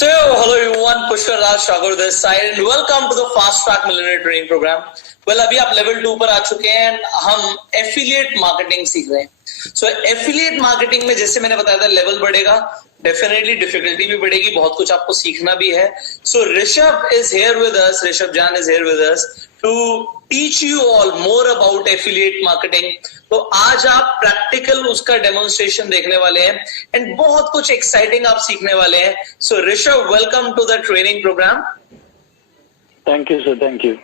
So, hello everyone, Pushkar Raj Thakur this side and welcome to the Fast Track Millionaire Training Program. Well, अभी आप level 2 पर आ चुके हैं, हम affiliate marketing सीख रहे हैं. सो एफिलिएट मार्केटिंग में जैसे मैंने बताया था लेवल बढ़ेगा, डेफिनेटली डिफिकल्टी भी बढ़ेगी, बहुत कुछ आपको सीखना भी है. So Rishabh is here with us, Rishabh Jain is here with us to teach you all more about affiliate marketing. तो आज आप प्रैक्टिकल उसका डेमोन्स्ट्रेशन देखने वाले हैं एंड बहुत कुछ एक्साइटिंग आप सीखने वाले हैं. So Rishabh, welcome to the training programme. Thank you, sir. Thank you.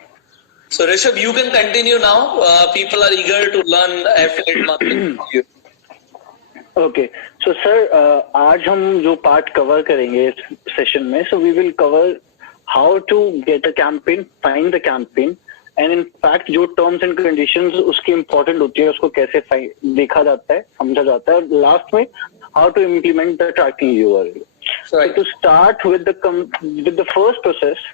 So Rishabh, you can continue now. People are eager to learn affiliate marketing. Okay. So sir, आज हम जो पार्ट कवर करेंगे इस सेशन में, so we will cover how to get a campaign, find the campaign, and in fact जो terms and conditions उसकी important होती है, उसको कैसे देखा जाता है, समझा जाता है, और लास्ट में how to implement the tracking URL. So to start with the first process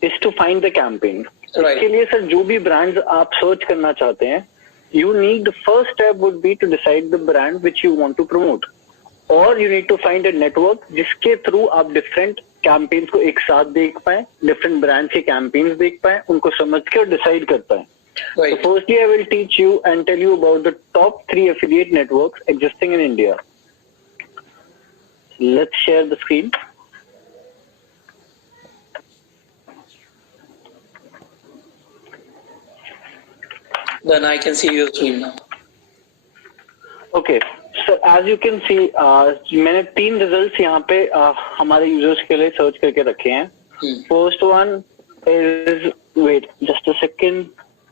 is to find the campaign. इसके लिए सर जो भी ब्रांड्स आप सर्च करना चाहते हैं, you need the first step would be to decide the brand which you want to promote, or you need to find a network जिसके through आप डिफरेंट कैंपेन्स को एक साथ देख पाए, डिफरेंट ब्रांड्स के कैंपेन्स देख पाए, उनको समझ के और डिसाइड कर पाए. So firstly I will teach you and tell you about the top 3 affiliate networks existing in India. Let's share the screen. Then I can see your screen now. Okay, so as you can see, मैंने 3 results यहाँ पे हमारे users के लिए search करके रखे हैं. First one is just a second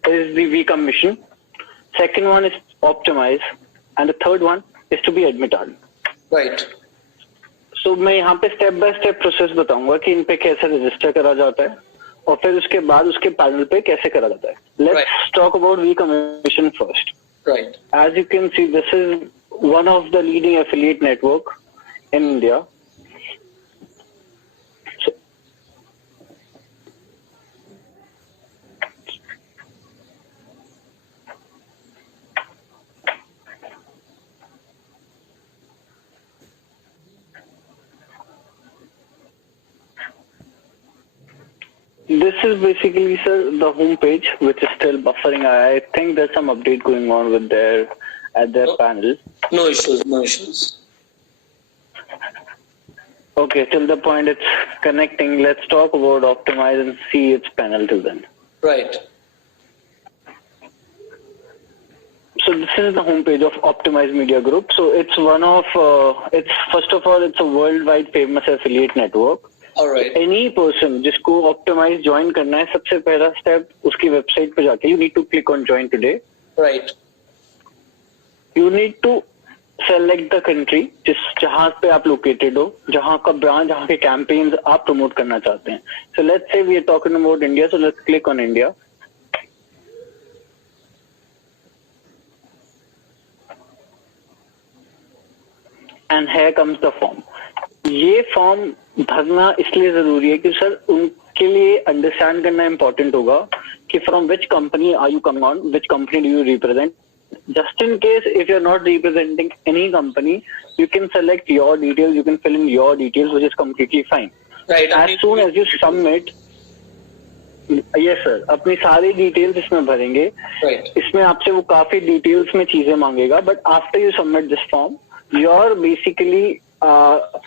is the vCommission, second one is Optimise and the third one is to be Admitad. Right. So मैं यहाँ पे स्टेप बाय स्टेप प्रोसेस बताऊंगा कि इन पे कैसे रजिस्टर करा जाता है और फिर उसके बाद उसके पैनल पे कैसे करा जाता है. Let's talk about V Commission first. Right. As you can see, this is one of the leading affiliate network in India. So, this is basically, sir, the home page, which is still buffering. I think there's some update going on with their panel. No issues, no issues. Okay, till the point it's connecting, let's talk about Optimize and see its panel till then. Right. So this is the homepage of Optimize Media Group. So it's one of, first of all, it's a worldwide famous affiliate network. Alright. Any person जिसको Optimize join करना है, सबसे पहला step उसकी website पे जाके you need to click on join today. Right. You need to select the country जहाँ पे आप लोकेटेड हो, जहाँ का ब्रांच, जहाँ के कैंपेन्स आप प्रमोट करना चाहते हैं. So let's say we are talking about India, so let's click on India. And here comes the form. ये फॉर्म भरना इसलिए जरूरी है कि सर उनके लिए अंडरस्टैंड करना इम्पोर्टेंट होगा कि from which company are you coming on, which company do you represent. Just in case if you're not representing any company, you can select your details, you can fill in your details, which is completely fine. Right. As soon as you submit, yes sir, अपनी सारी details इसमें भरेंगे. Right. इसमें आपसे वो काफी details में चीजें मांगेगा, but after you submit this form, your basically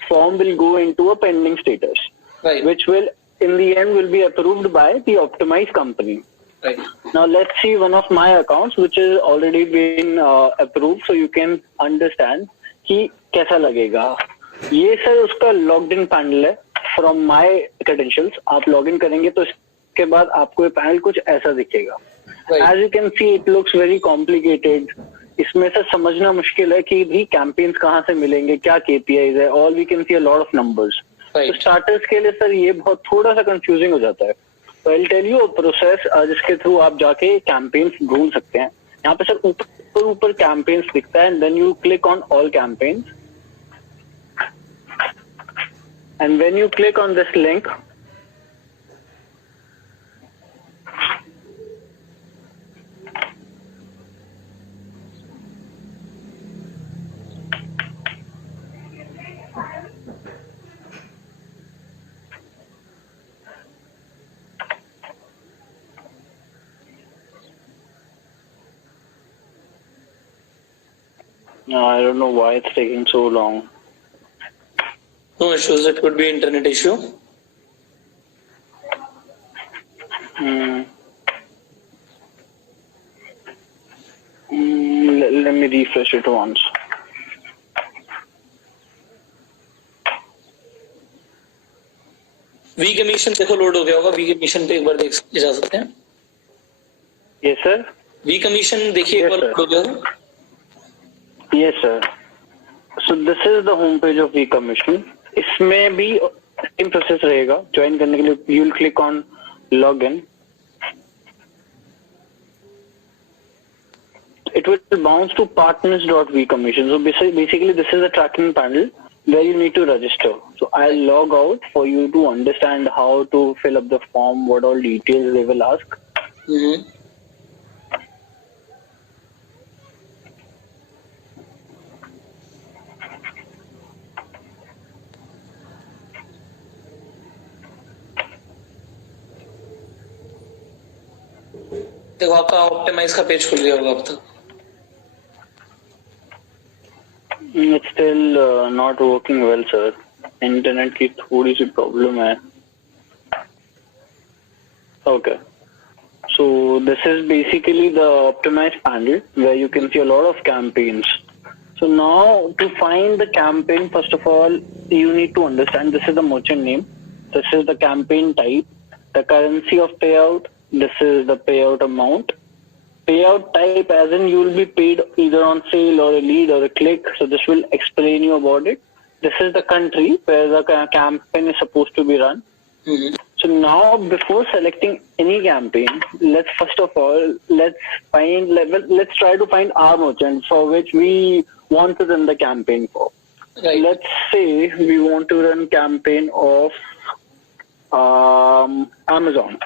form will go into a pending status, Right. which will in the end will be approved by the optimized company. Right. Now let's see one of my accounts which is already been approved, so you can understand कि कैसा लगेगा. ये sir उसका logged in panel है. From my credentials आप log in करेंगे तो इसके बाद आपको ये पैनल कुछ ऐसा दिखेगा. As you can see it looks very complicated. इसमें से समझना मुश्किल है कि भी कैंपेन्स कहाँ से मिलेंगे, क्या केपीआईज है. All we can see a lot of numbers. तो स्टार्टर्स के लिए सर ये बहुत थोड़ा सा कंफ्यूजिंग हो जाता है. तो I will tell you a process जिसके थ्रू आप जाके कैंपेन्स ढूंढ सकते हैं. यहाँ पे सर ऊपर कैंपेन्स दिखता है, and then you click on all campaigns, and when you click on this link, No, I don't know why it's taking so long. No issues. It could be internet issue. Let me refresh it once. V commission देखो load हो गया होगा. We commission पे एक बार देख जा सकते हैं. Yes, sir. वी कमीशन देखिए एक Yes, बार sir. लोड हो गया होगा. Yes, sir. So this is the home page of V-Commission. इसमें भी same process रहेगा. Join करने के लिए you'll click on login. It will bounce to partners.vcommission. So basically this is the tracking panel where you need to register. So I'll log out for you to understand how to fill up the form, what all details they will ask. देखो आपका optimise का page खुल गया होगा अब तक. It's still not working well, sir. Internet की थोड़ी सी प्रॉब्लम है. Okay. So this is basically the optimized panel where you can see a lot of campaigns. So now to find the campaign, first of all, you need to understand this is the merchant name. This is the campaign type, the currency of payout. This is the payout amount. Payout type as in you will be paid either on sale or a lead or a click. So this will explain you about it. This is the country where the campaign is supposed to be run. So now before selecting any campaign, let's first of all, let's try to find our merchant for which we want to run the campaign for. Right. Let's say we want to run campaign of Amazon.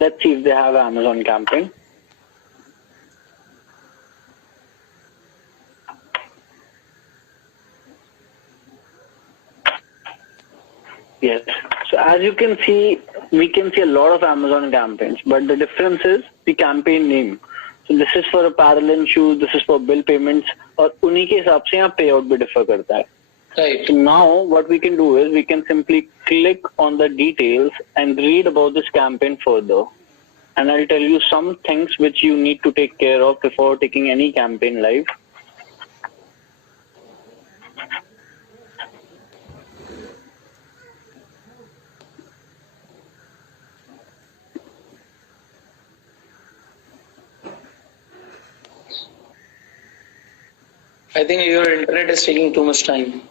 Let's see if they have Amazon campaign. Yes. So as you can see, we can see a lot of Amazon campaigns, but the difference is the campaign name. So this is for apparel and shoes, this is for bill payments, और उन्हीं के हिसाब से यहाँ payout भी differ करता है. Right. So now what we can do is we can simply click on the details and read about this campaign further. And I'll tell you some things which you need to take care of before taking any campaign live. I think your internet is taking too much time.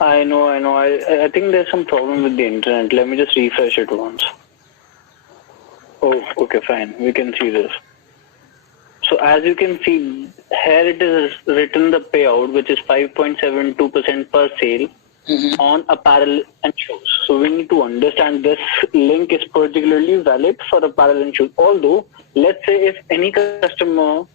I know. I think there's some problem with the internet. Let me just refresh it once. Oh, okay, fine. We can see this. So as you can see, here it is written the payout, which is 5.72% per sale on apparel and shoes. So we need to understand this link is particularly valid for apparel and shoes. Although, let's say if any customer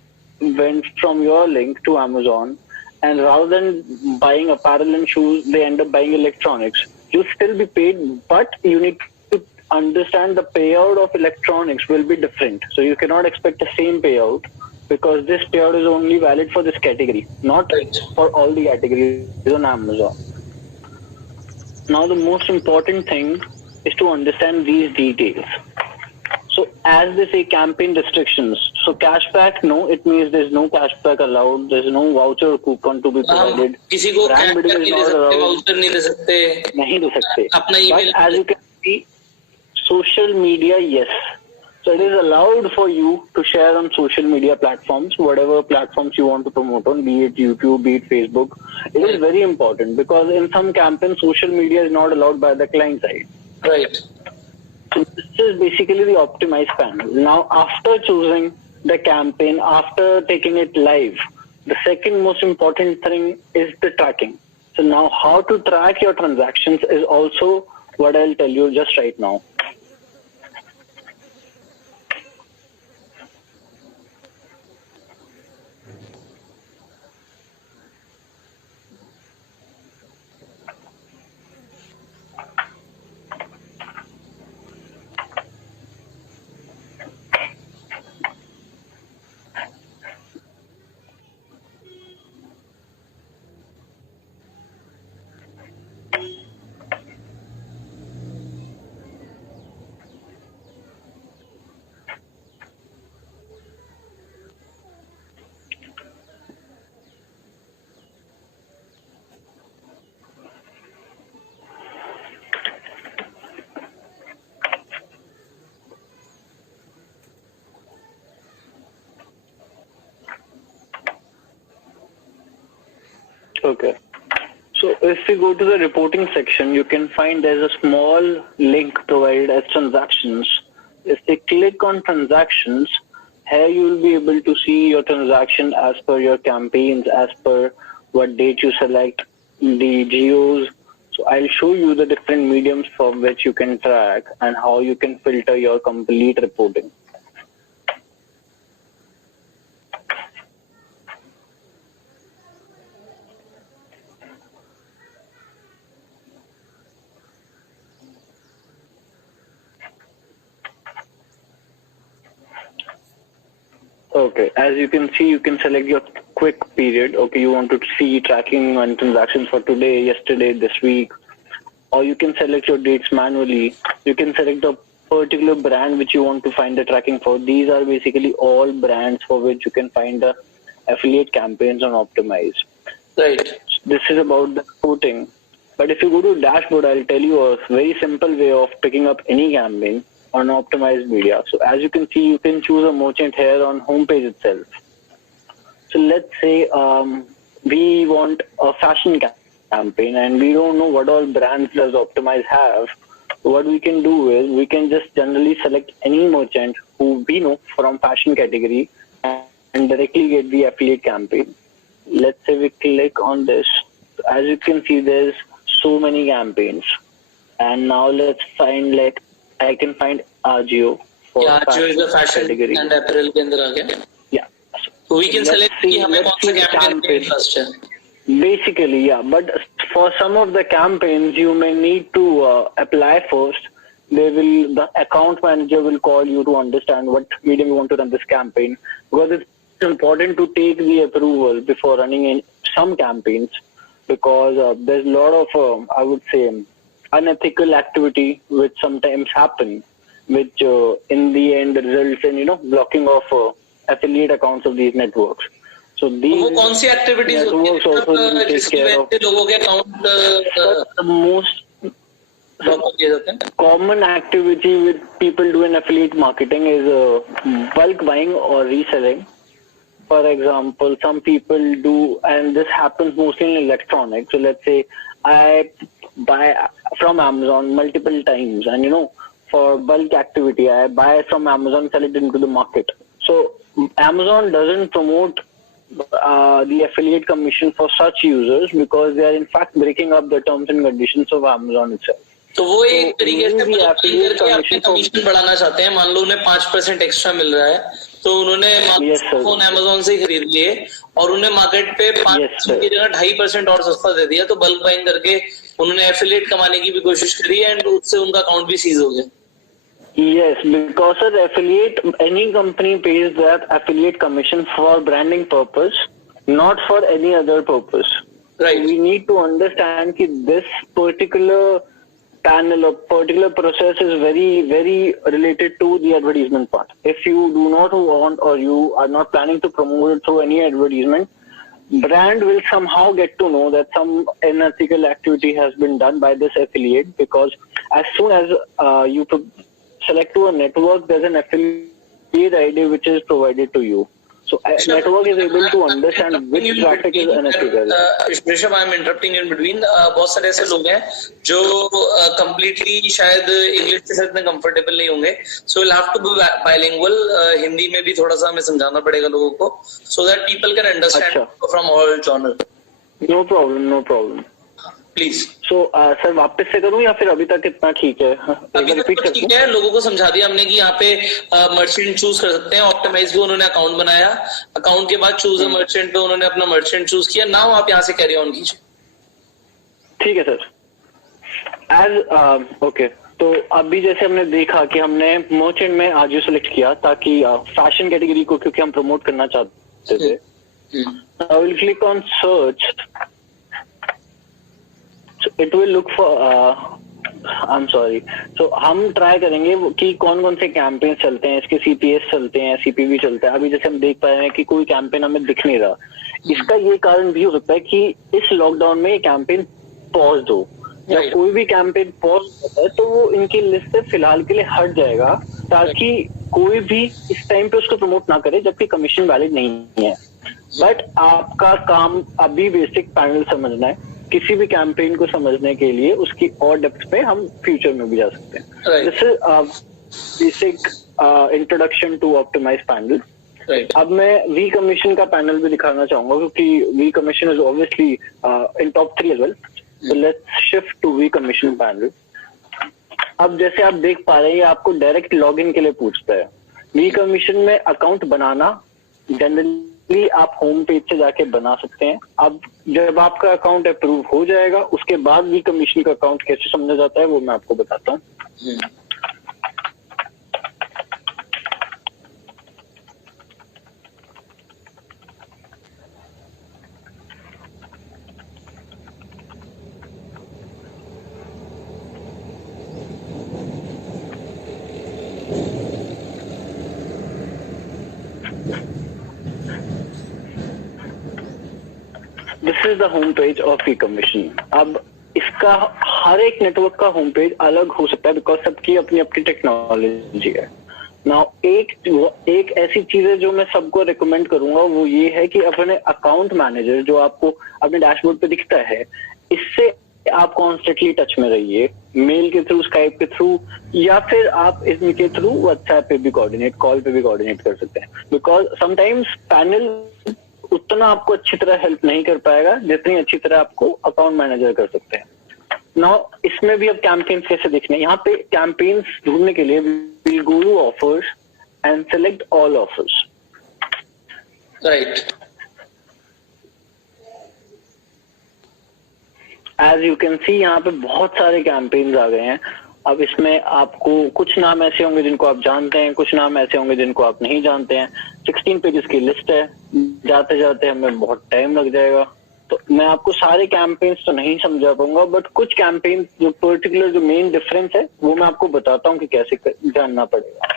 went from your link to Amazon and rather than buying apparel and shoes, they end up buying electronics, you'll still be paid, but you need to understand the payout of electronics will be different. So you cannot expect the same payout because this payout is only valid for this category, not for all the categories on Amazon. Now the most important thing is to understand these details. So as they say campaign restrictions, so cashback, no, it means there's no cashback allowed, there's no voucher or coupon to be provided. किसी को Brand bidding cashback is नहीं दे not सकते, allowed. voucher नहीं दे सकते, नहीं दे सकते. अपना But email as you can see, social media, yes. So it is allowed for you to share on social media platforms, whatever platforms you want to promote on, be it YouTube, be it Facebook. It is very important because in some campaigns, social media is not allowed by the client side. Right. So this is basically the optimized panel. Now, after choosing the campaign, after taking it live, the second most important thing is the tracking. So now how to track your transactions is also what I'll tell you just right now. Okay. So if we go to the reporting section, you can find there's a small link provided as transactions. If they click on transactions, here you will be able to see your transaction as per your campaigns, as per what date you select, the geos. So I'll show you the different mediums from which you can track and how you can filter your complete reporting. Okay, as you can see, you can select your quick period. Okay, you want to see tracking on transactions for today, yesterday, this week, or you can select your dates manually. You can select the particular brand which you want to find the tracking for. These are basically all brands for which you can find the affiliate campaigns on Optimize. Right. This is about the reporting. But if you go to dashboard, I'll tell you a very simple way of picking up any campaign on optimized media. So as you can see, you can choose a merchant here on homepage itself. So let's say we want a fashion campaign and we don't know what all brands does Optimize have. What we can do is we can just generally select any merchant who we know from fashion category and directly get the affiliate campaign. Let's say we click on this. As you can see, there's so many campaigns. And now let's find, like, I can find Ajio for Ajio is the fashion category and apparel के अंदर आ गया. Yeah. So we can select कि हमें कौन सा campaign interest है. Basically, yeah. But for some of the campaigns, you may need to apply first. The account manager will call you to understand what medium you want to run this campaign, because it's important to take the approval before running in some campaigns, because there's a lot of I would say unethical activity which sometimes happen, which in the end results in blocking of affiliate accounts of these networks. So these वो कौन सी activities होती हैं जिसकी वजह से लोगों के account the most common activity with people do in affiliate marketing is bulk buying or reselling. For example, some people do, and this happens mostly in electronics. So let's say I buy from Amazon multiple times, and for bulk activity, I buy from Amazon, sell it into the market. So Amazon doesn't promote the affiliate commission for such users because they are in fact breaking up the terms and conditions of Amazon itself. तो वो एक तरीके से करके अपने commission बढ़ाना चाहते हैं. मान लो उन्हें 5% एक्स्ट्रा मिल रहा है, तो उन्होंने फोन Amazon से ही खरीद लिए और उन्हें मार्केट पे 5% की जगह 2.5% और सस्ता दे दिया, तो बल्क बाइंग करके उन्होंने एफिलिएट कमाने की भी कोशिश करी एंड उससे उनका अकाउंट भी सीज हो गया. Yes, because of affiliate, any company pays that affiliate commission for branding purpose, not for any other purpose. Right. We need to understand that this particular panel or particular process is very, very related to the advertisement part. If you do not want or you are not planning to promote it through any advertisement, brand will somehow get to know that some unethical activity has been done by this affiliate, because as soon as you select to a network, there's an affiliate ID which is provided to you. So network is able to understand which traffic is unethical. Rishabh, I am interrupting in between. बहुत सारे ऐसे लोग हैं जो completely शायद English के साथ में comfortable नहीं होंगे. So we'll have to be bilingual. Hindi में भी थोड़ा सा हमें समझाना पड़ेगा लोगों को, so that people can understand from all genre. No problem, no problem. Please. So sir वापस से करूं या फिर अभी तक इतना ठीक है? अभी तक तो ठीक है. लोगों को समझा दिया हमने कि यहाँ पे मर्चेंट चूज कर सकते हैं. ऑप्टिमाइज पे उन्होंने अकाउंट बनाया, अकाउंट के बाद चूज अ मर्चेंट पे उन्होंने अपना मर्चेंट चूज किया. नाउ आप यहाँ से कैरी ऑन कीजिए. ठीक है सर. ओके, तो अभी जैसे हमने देखा कि हमने मर्चेंट में आजियो सेलेक्ट किया ताकि फैशन कैटेगरी को, क्योंकि हम प्रमोट करना चाहते थे. I will click on search. So it will look for I'm sorry. So हम ट्राई करेंगे कि कौन कौन से कैंपेन चलते हैं, इसके CPS चलते हैं, CPV चलता है. अभी जैसे हम देख पा रहे हैं कि कोई कैंपेन हमें दिख नहीं रहा. इसका ये कारण भी हो सकता है कि इस लॉकडाउन में ये कैंपेन पॉज हो. जब कोई भी कैंपेन पॉज होता है तो वो इनकी लिस्ट से फिलहाल के लिए हट जाएगा, ताकि कोई भी इस टाइम पे उसको प्रमोट ना करे जबकि कमीशन वैलिड नहीं है. बट आपका काम अभी बेसिक पैनल समझना है। किसी भी कैंपेन को समझने के लिए उसकी और डेप्थ पे हम फ्यूचर में भी जा सकते हैं। This is basic introduction to optimise panel. अब मैं वी कमीशन का पैनल भी दिखाना चाहूंगा, क्योंकि v commission is obviously in top 3 as well. So let's shift to v commission panel. अब जैसे आप देख पा रहे हैं, आपको डायरेक्ट लॉगिन के लिए पूछता है। वी कमीशन में अकाउंट बनाना जनरली आप होम पेज से जाके बना सकते हैं। अब जब आपका अकाउंट अप्रूव हो जाएगा, उसके बाद वी कमीशन का अकाउंट कैसे समझा जाता है वो मैं आपको बताता हूँ। This is the home page of v commission. अब इसका हर एक नेटवर्क का होम पेज अलग हो सकता है, बिकॉज सबकी अपनी अपनी टेक्नोलॉजी है। नाउ एक ऐसी चीज है जो मैं सबको रिकमेंड करूंगा, वो ये है कि अपने अकाउंट मैनेजर जो आपको अपने डैशबोर्ड पे दिखता है, इससे आप कॉन्स्टेंटली टच में रहिए। मेल के थ्रू, स्काइप के थ्रू, या फिर आप इनके थ्रू व्हाट्सएप पे भी कोऑर्डिनेट, कॉल पे भी कोऑर्डिनेट कर सकते हैं। बिकॉज समटाइम्स पैनल उतना आपको अच्छी तरह हेल्प नहीं कर पाएगा जितनी अच्छी तरह आपको अकाउंट मैनेजर कर सकते हैं। नाउ इसमें भी अब कैंपेन्स कैसे देखने हैं। यहाँ पे कैंपेन्स ढूंढने के लिए will go to offers and select all offers. Right. As you can see यहाँ पे बहुत सारे कैंपेन्स आ गए हैं। अब इसमें आपको कुछ नाम ऐसे होंगे जिनको आप जानते हैं, कुछ नाम ऐसे होंगे जिनको आप नहीं जानते हैं। 16 पेजेस की लिस्ट है, जाते जाते हमें बहुत टाइम लग जाएगा, तो मैं आपको सारे कैंपेन्स तो नहीं समझा पाऊंगा, बट कुछ कैंपेन्स जो पर्टिकुलर जो मेन डिफरेंस है वो मैं आपको बताता हूँ कि कैसे जानना पड़ेगा।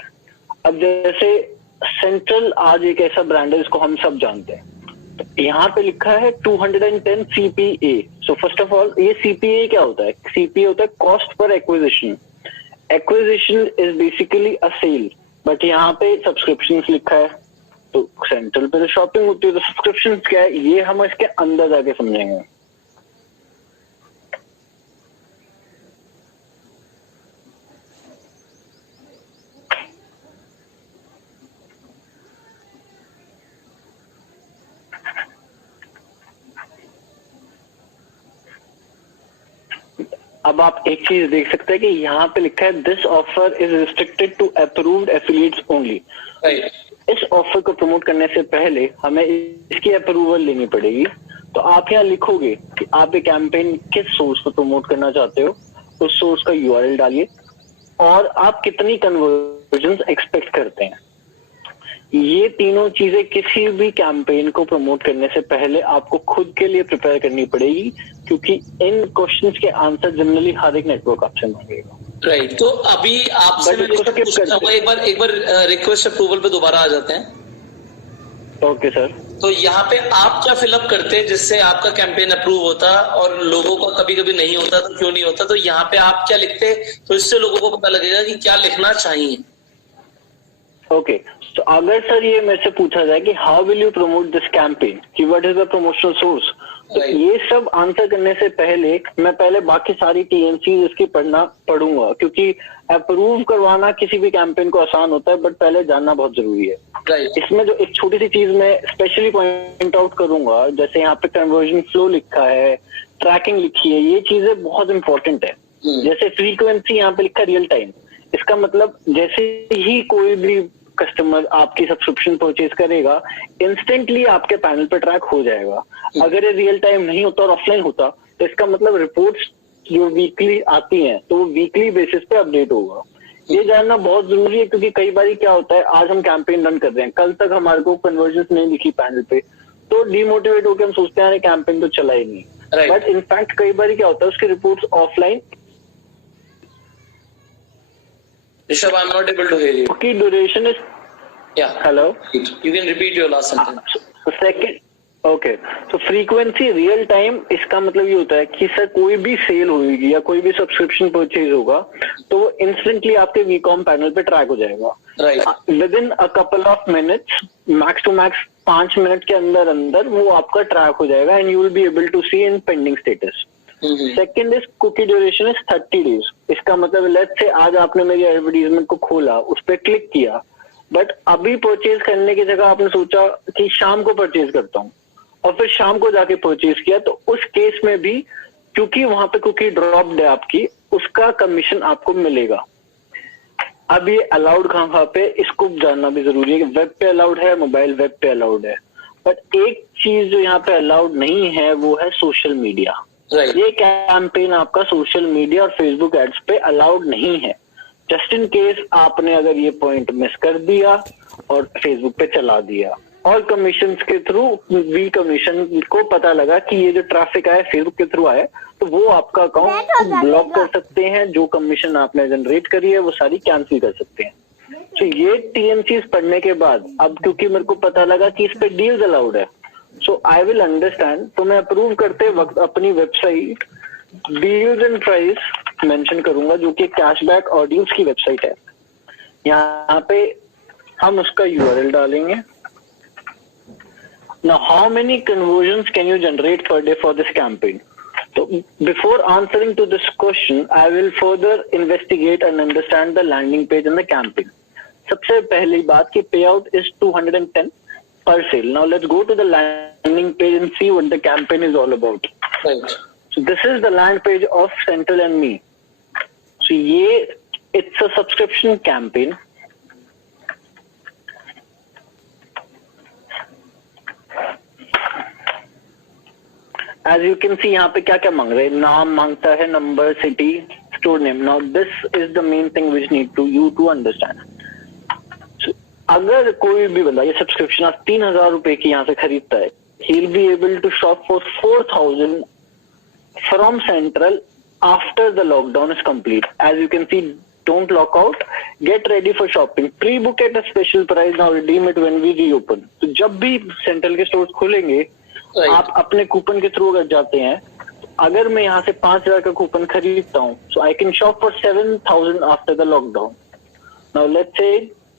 अब जैसे सेंट्रल आज एक ऐसा ब्रांड है जिसको हम सब जानते हैं। तो यहाँ पे लिखा है 210 CPA। So first of all, ये CPA क्या होता है? CPA होता है cost per acquisition. Acquisition is basically a sale, but यहाँ पे सब्सक्रिप्शन लिखा है। तो सेंट्रल पे तो शॉपिंग होती है, तो सब्सक्रिप्शन क्या है ये हम इसके अंदर जाके समझेंगे। अब आप एक चीज देख सकते हैं कि यहाँ पे लिखा है this offer is restricted to approved affiliates only. इस ऑफर को प्रमोट करने से पहले हमें इसकी अप्रूवल लेनी पड़ेगी। तो आप यहाँ लिखोगे कि आप ये कैंपेन किस सोर्स को प्रमोट करना चाहते हो, उस सोर्स का URL डालिए और आप कितनी कन्वर्जन एक्सपेक्ट करते हैं। ये तीनों चीजें किसी भी कैंपेन को प्रमोट करने से पहले आपको खुद के लिए प्रिपेयर करनी पड़ेगी, क्योंकि इन क्वेश्चंस के आंसर जनरली हर एक नेटवर्क आपसे मांगेगा। राइट। तो अभी आपसे एक बार रिक्वेस्ट अप्रूवल पे दोबारा आ जाते हैं। Okay sir. तो यहाँ पे आप क्या फिलअप करते हैं जिससे आपका कैंपेन अप्रूव होता, और लोगों को कभी कभी नहीं होता तो क्यों नहीं होता? तो यहाँ पे आप क्या लिखते तो इससे लोगों को पता लगेगा कि क्या लिखना चाहिए। ओके, तो अगर सर ये मेरे से पूछा जाए कि how will you promote this campaign, कि what is the promotional source, तो ये सब आंसर करने से पहले मैं पहले बाकी सारी TNC इसकी पढ़ूंगा, क्योंकि अप्रूव करवाना किसी भी कैंपेन को आसान होता है, बट पहले जानना बहुत जरूरी है। इसमें जो एक छोटी सी चीज मैं स्पेशली पॉइंट आउट करूंगा, जैसे यहाँ पे कन्वर्जन फ्लो लिखा है, ट्रैकिंग लिखी है, ये चीजें बहुत इंपॉर्टेंट है। जैसे फ्रीक्वेंसी यहाँ पे लिखा रियल टाइम, इसका मतलब जैसे ही कोई भी कस्टमर आपकी सब्सक्रिप्शन परचेज करेगा, इंस्टेंटली आपके पैनल पे ट्रैक हो जाएगा। अगर ये रियल टाइम नहीं होता और ऑफलाइन होता, तो इसका मतलब रिपोर्ट्स जो वीकली आती हैं तो वो वीकली बेसिस पे अपडेट होगा। ये जानना बहुत जरूरी है, क्योंकि कई बार क्या होता है, आज हम कैंपेन रन कर रहे हैं, कल तक हमारे को कन्वर्जन नहीं दिखी पैनल पे, तो डिमोटिवेट होकर हम सोचते हैं कैंपेन तो चला ही नहीं। बट इनफैक्ट कई बार क्या होता है, उसकी reports offline. Rishabh, I'm not able to hear you. Okay, duration is. Yeah. Hello. You can repeat your last sentence. Second. Okay, तो फ्रीक्वेंसी रियल टाइम, इसका मतलब ये होता है कि सर कोई भी सेल होगी या कोई भी सब्सक्रिप्शन परचेज होगा तो वो इंस्टेंटली आपके वीकॉम पैनल पे ट्रैक हो जाएगा within a couple of minutes, max to max 5 minute के अंदर अंदर वो आपका ट्रैक हो जाएगा and you will be able to see in pending status. Second is cookie duration is 30 days. इसका मतलब लेट्स से आज आपने मेरी एडवर्टीजमेंट को खोला, उस पर क्लिक किया, बट अभी परचेज करने की जगह आपने सोचा कि शाम को परचेज करता हूँ और फिर शाम को जाके परचेज किया, तो उस केस में भी क्योंकि वहां पे कुकी ड्रॉप्ड है आपकी, उसका कमीशन आपको मिलेगा। अब ये अलाउड कहाँ पे, इसको जानना भी जरूरी है कि वेब पे अलाउड है, मोबाइल वेब पे अलाउड है, बट एक चीज जो यहाँ पे अलाउड नहीं है वो है सोशल मीडिया। ये कैंपेन आपका सोशल मीडिया और फेसबुक एड्स पे अलाउड नहीं है। जस्ट इन केस आपने अगर ये पॉइंट मिस कर दिया और फेसबुक पे चला दिया और कमीशन के थ्रू वी कमीशन को पता लगा कि ये जो ट्रैफिक आया फेसबुक के थ्रू आया, तो वो आपका अकाउंट ब्लॉक कर सकते हैं। जो कमीशन आपने जनरेट करी है वो सारी कैंसिल कर सकते हैं। तो ये टीएमसीज पढ़ने के बाद अब क्योंकि मेरे को पता लगा कि इस पे डील्स अलाउड है, सो आई विल अंडरस्टैंड। तो मैं अप्रूव करते वक्त अपनी website deals and price mention करूंगा, जो कि कैशबैक और डील्स की वेबसाइट है। यहाँ पे हम उसका यूआरएल डालेंगे। Now, how many conversions can you generate per day for this campaign? So, before answering to this question, I will further investigate and understand the landing page and the campaign. सबसे पहली बात कि payout is 210 per sale. Now, let's go to the landing page and see what the campaign is all about. Right. So, this is the land page of Central and Me. So, it's a subscription campaign. As you can see, यहाँ पे क्या क्या मांग रहे हैं, नाम मांगता है, number, city, store name. Now this is the main thing which need to you to understand. अगर कोई भी बंदा ये सब्सक्रिप्शन आप 3,000 रुपए की यहाँ से खरीदता है, he will be able to shop for 4,000 from central after the lockdown is complete. As you can see, don't lock out, get ready for shopping, pre book at a special price, now redeem it when we reopen. तो जब भी central के stores खुलेंगे, आप अपने coupon के through अगर जाते हैं, अगर मैं यहाँ से 5,000 का कूपन खरीदता हूँ, so I can shop for 7,000 after the lockdown. Now let's say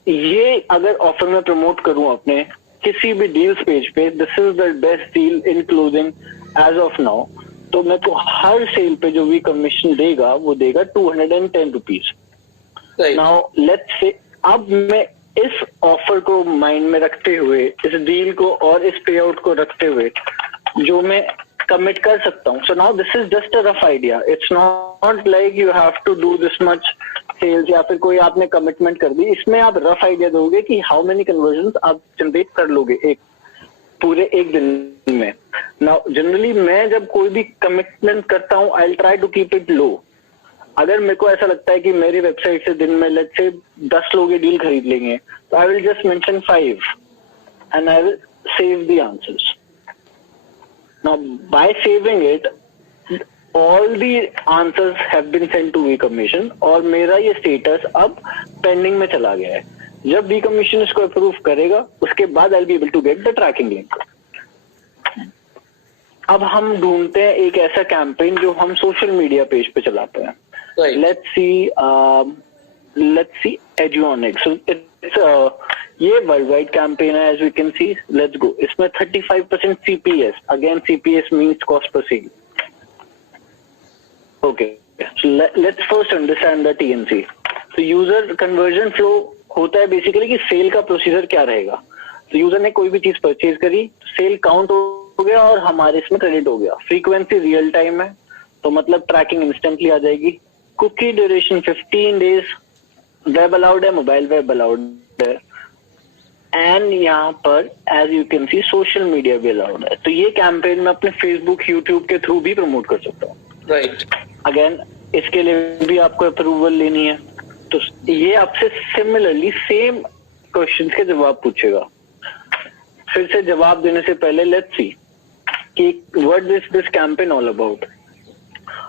ये अगर ऑफर में प्रमोट करूं अपने किसी भी डील्स पेज पे, this is the best deal in closing as of now, तो मेरे को हर सेल पे जो भी कमीशन देगा वो देगा 210 रुपीज। नाउ लेट्स से अब मैं इस ऑफर को माइंड में रखते हुए, इस डील को और इस पे आउट को रखते हुए जो मैं कमिट कर सकता हूँ, so now this is just a rough idea. It's not like you have to do this much sales या फिर कोई आपने कमिटमेंट कर दी। इसमें आप रफ आइडिया दोगे कि हाउ मेनी कन्वर्जन आप जनरेट कर लोगे एक पूरे एक दिन में। नाउ जनरली मैं जब कोई भी कमिटमेंट करता हूँ, I will try to keep it low. अगर मेरे को ऐसा लगता है कि मेरी वेबसाइट से दिन में लेट्स से 10 लोग ये डील खरीद लेंगे, तो I will just mention 5 and I will save the answers. Now by saving it, all the answers have been sent to v commission और मेरा ये स्टेटस अब पेंडिंग में चला गया है। जब वी कमीशन इसको अप्रूव करेगा, उसके बाद I will be able to get the tracking link. अब हम ढूंढते हैं एक ऐसा कैंपेन जो हम सोशल मीडिया पेज पे चलाते हैं। Right. Let's see Eduonics. So it's ये वर्ल्ड वाइड कैंपेन है, as we can see. Let's go. इसमें 35% CPS, again CPS means cost per sale. Okay, let's first understand the TNC। तो user conversion flow होता है basically कि cell का procedure क्या रहेगा। तो यूजर ने कोई भी चीज परचेज करी, सेल काउंट हो गया और हमारे इसमें क्रेडिट हो गया। फ्रीक्वेंसी रियल टाइम है, तो मतलब ट्रैकिंग इंस्टेंटली आ जाएगी। Cookie duration 15 days, web allowed है, मोबाइल वेब अलाउड है, एंड यहाँ पर as you can see social media भी अलाउड है। तो ये कैंपेन मैं अपने फेसबुक, यूट्यूब के थ्रू भी प्रमोट कर सकता हूँ। राइट। अगेन इसके लिए भी आपको अप्रूवल लेनी है। तो ये आपसे सिमिलरली सेम क्वेश्चंस के जवाब पूछेगा। फिर से जवाब देने से पहले लेट्स सी कि what is this campaign all about.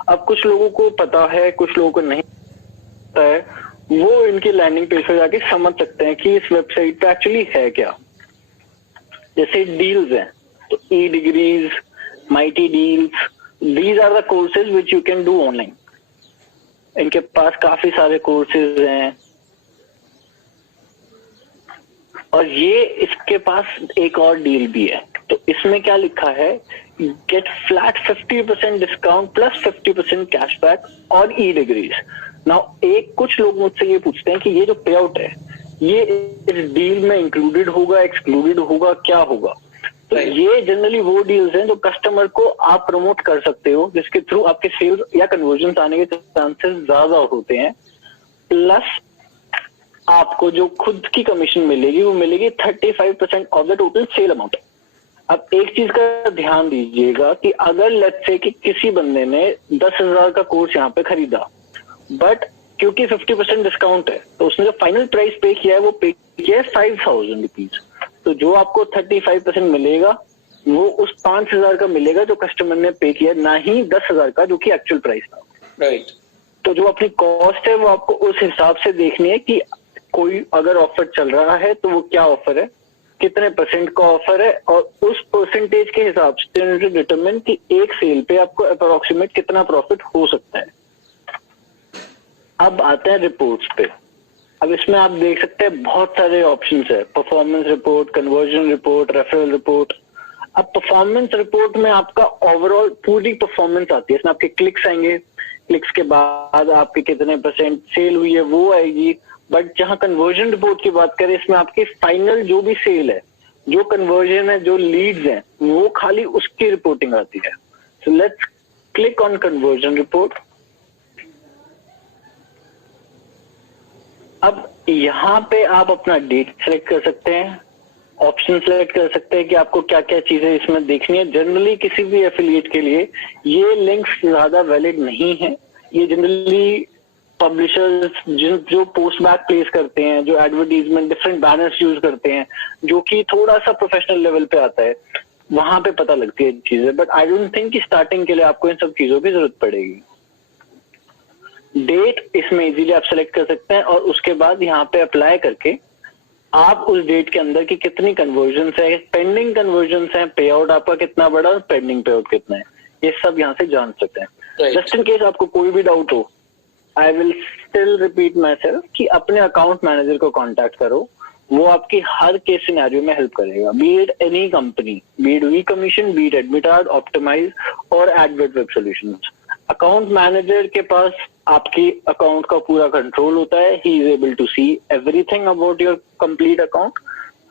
अब कुछ लोगों को पता है, कुछ लोगों को नहीं पता है, वो इनकी लैंडिंग पेज पर जाके समझ सकते हैं कि इस वेबसाइट पे एक्चुअली है क्या। जैसे डील्स हैं, तो e degrees, mighty deals, these are the courses which you can do online. इनके पास काफी सारे कोर्सेज हैं और ये इसके पास एक और डील भी है। तो इसमें क्या लिखा है, get flat 50% discount plus 50% cashback और ई डिग्रीज। नाउ कुछ लोग मुझसे ये पूछते हैं कि ये जो पे आउट है ये इस डील में इंक्लूडेड होगा, एक्सक्लूडेड होगा, क्या होगा? तो ये जनरली वो डील्स हैं जो कस्टमर को आप प्रमोट कर सकते हो, जिसके थ्रू आपके सेल्स या कन्वर्जन आने के चांसेस ज्यादा होते हैं। प्लस आपको जो खुद की कमीशन मिलेगी वो मिलेगी 35% of the total sale amount. अब एक चीज का ध्यान दीजिएगा कि अगर लेट्स से कि किसी बंदे ने 10,000 का कोर्स यहाँ पे खरीदा, बट क्योंकि 50% डिस्काउंट है तो उसने जो फाइनल प्राइस पे किया है वो पे किया है 5,000 रुपीज। तो जो आपको 35% मिलेगा वो उस 5,000 का मिलेगा जो कस्टमर ने पे किया, ना ही 10,000 का जो कि एक्चुअल प्राइस था। राइट। तो जो अपनी कॉस्ट है वो आपको उस हिसाब से देखनी है कि कोई अगर ऑफर चल रहा है तो वो क्या ऑफर है, कितने परसेंट का ऑफर है, और उस परसेंटेज के हिसाब से डिटरमिन कि एक सेल पे आपको अप्रोक्सीमेट कितना प्रॉफिट हो सकता है। अब आते हैं रिपोर्ट्स पे। अब इसमें आप देख सकते हैं बहुत सारे ऑप्शंस है, performance report, conversion report, referral report. अब परफॉर्मेंस रिपोर्ट में आपका ओवरऑल पूरी परफॉर्मेंस आती है, इसमें आपके क्लिक्स आएंगे, क्लिक्स के बाद आपके कितने परसेंट सेल हुई है वो आएगी। बट जहां कन्वर्जन रिपोर्ट की बात करें, इसमें आपकी फाइनल जो भी सेल है, जो कन्वर्जन है, जो लीड्स हैं, वो खाली उसकी रिपोर्टिंग आती है। So let's click on conversion report. अब यहाँ पे आप अपना डेट सेलेक्ट कर सकते हैं, ऑप्शन सेलेक्ट कर सकते हैं कि आपको क्या क्या चीजें इसमें देखनी है। जनरली किसी भी एफिलिएट के लिए ये लिंक्स ज्यादा वैलिड नहीं है। ये जनरली पब्लिशर्स जो पोस्ट बैक प्लेस करते हैं, जो एडवर्टीजमेंट डिफरेंट बैनर्स यूज करते हैं, जो कि थोड़ा सा प्रोफेशनल लेवल पे आता है, वहां पे पता लगती है चीजें। बट आई डोंट थिंक कि स्टार्टिंग के लिए आपको इन सब चीजों की जरूरत पड़ेगी। डेट इसमें इजीली आप सेलेक्ट कर सकते हैं और उसके बाद यहाँ पे अप्लाई करके आप उस डेट के अंदर की कितनी कन्वर्जन है, पेंडिंग कन्वर्जन है, पे आउट आपका कितना बड़ा और पेंडिंग पे आउट कितना है, ये सब यहाँ से जान सकते हैं। जस्ट इन केस आपको कोई भी डाउट हो, I will still repeat myself कि अपने अकाउंट मैनेजर को कॉन्टैक्ट करो, वो आपकी हर केस सिनेरियो में हेल्प करेगा, be it any company, be it vCommission, be it Admitad, Optimise और advert web solutions. Account manager के पास आपकी अकाउंट का पूरा कंट्रोल होता है, he is able to see everything about your complete account.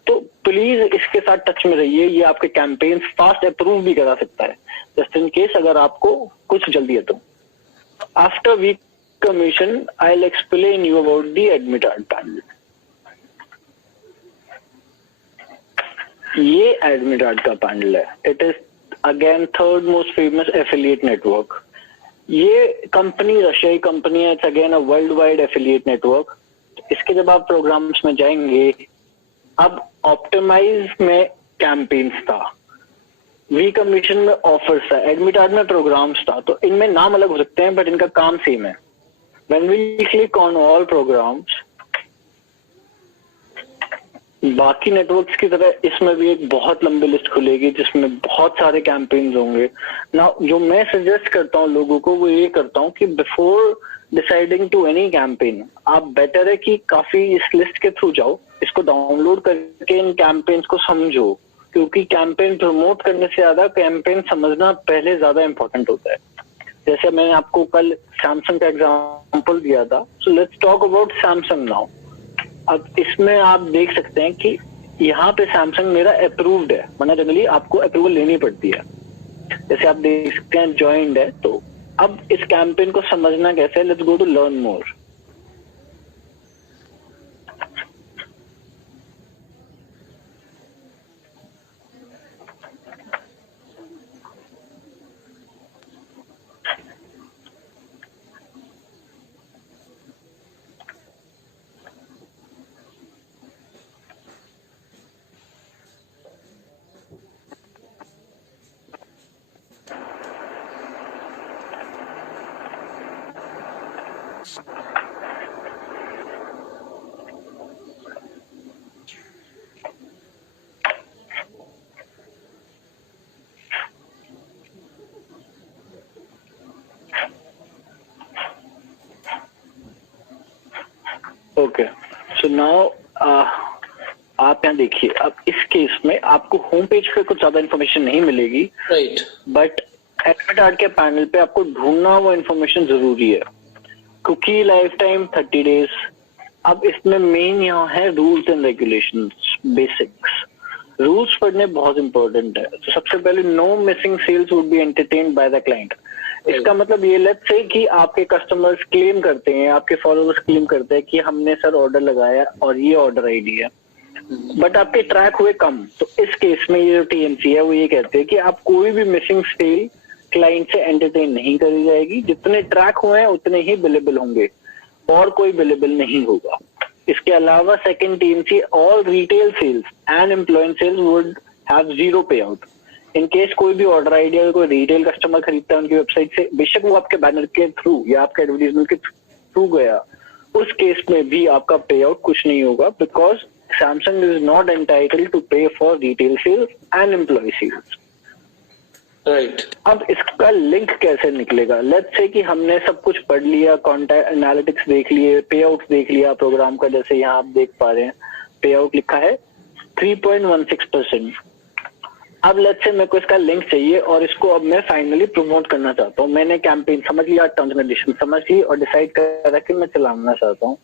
तो प्लीज इसके साथ टच में रहिए, ये आपके कैंपेन्स फास्ट अप्रूव भी करा सकता है, जस्ट इन केस अगर आपको कुछ जल्दी है तो। After v commission, I'll explain you about the Admitad panel. ये Admitad का पैनल है। It is again third most famous affiliate network. ये कंपनी रशियाई कंपनी है, it's again a world wide affiliate network. इसके जब आप प्रोग्राम्स में जाएंगे, अब ऑप्टिमाइज में कैंपेन्स था, वी कमीशन में ऑफर्स था, एडमिटाड में प्रोग्राम्स था। तो इनमें नाम अलग हो सकते हैं बट इनका काम सेम है। When we click on all programs, बाकी नेटवर्क्स की तरह इसमें भी एक बहुत लंबी लिस्ट खुलेगी जिसमें बहुत सारे कैंपेन्स होंगे ना। जो मैं सजेस्ट करता हूँ लोगों को वो ये करता हूँ कि before deciding to any campaign, आप बेटर है कि काफी इस लिस्ट के थ्रू जाओ, इसको डाउनलोड करके इन कैंपेन्स को समझो, क्योंकि कैंपेन प्रमोट करने से ज्यादा कैंपेन समझना पहले ज्यादा इंपॉर्टेंट होता है। जैसे मैंने आपको कल सैमसंग का एग्जांपल दिया था, so let's talk about Samsung now. अब इसमें आप देख सकते हैं कि यहाँ पे सैमसंग मेरा अप्रूव्ड है, वरना जनरली आपको अप्रूवल लेनी पड़ती है। जैसे आप देख सकते हैं ज्वाइंड है। तो अब इस कैंपेन को समझना कैसे है, let's go to learn more. Okay, so now आप यहाँ देखिए, अब इस केस में आपको होम पेज पे कुछ ज्यादा इन्फॉर्मेशन नहीं मिलेगी, राइट, बट एडमिट कार्ड के पैनल पे आपको ढूंढना वो इन्फॉर्मेशन जरूरी है। Cookie life time 30 days. अब इसमें मेन यहाँ है rules and regulations, basics. Rules पढ़ने बहुत इंपॉर्टेंट है। तो सबसे पहले no missing sales would be entertained by the client. इसका मतलब ये लेट्स से कि आपके कस्टमर्स क्लेम करते हैं, आपके फॉलोअर्स क्लेम करते हैं कि हमने सर ऑर्डर लगाया और ये ऑर्डर आईडी है, बट आपके ट्रैक हुए कम। तो इस केस में ये जो टीएमसी है वो ये कहते हैं कि आप कोई भी मिसिंग सेल क्लाइंट से एंटरटेन नहीं करी जाएगी। जितने ट्रैक हुए हैं उतने ही बिलेबल होंगे और कोई बिलेबल नहीं होगा। इसके अलावा second TMC, all retail sales and employ sales would have zero pay out. In case कोई भी ऑर्डर आइडिया कोई रिटेल कस्टमर खरीदता है उनकी वेबसाइट से, बेशक वो आपके बैनर के थ्रू या आपके एडवर्टाइजमेंट के थ्रू गया, उस केस में भी आपका पे आउट कुछ नहीं होगा, because Samsung is not entitled to pay for retail sales and employ sales. Right. अब इसका लिंक कैसे निकलेगा? लेट्स से कि हमने सब कुछ पढ़ लिया, कॉन्टैक्ट एनालिटिक्स देख लिए, पे आउट देख लिया प्रोग्राम का, जैसे यहाँ आप देख पा रहे हैं पे आउट लिखा है 3.16%। अब लेट्स से मेरे को इसका लिंक चाहिए और इसको अब मैं फाइनली प्रमोट करना चाहता हूँ। मैंने कैंपेन समझ लिया, टर्म्स एंड कंडीशन समझ ली और डिसाइड करा कि मैं चलाना चाहता हूँ।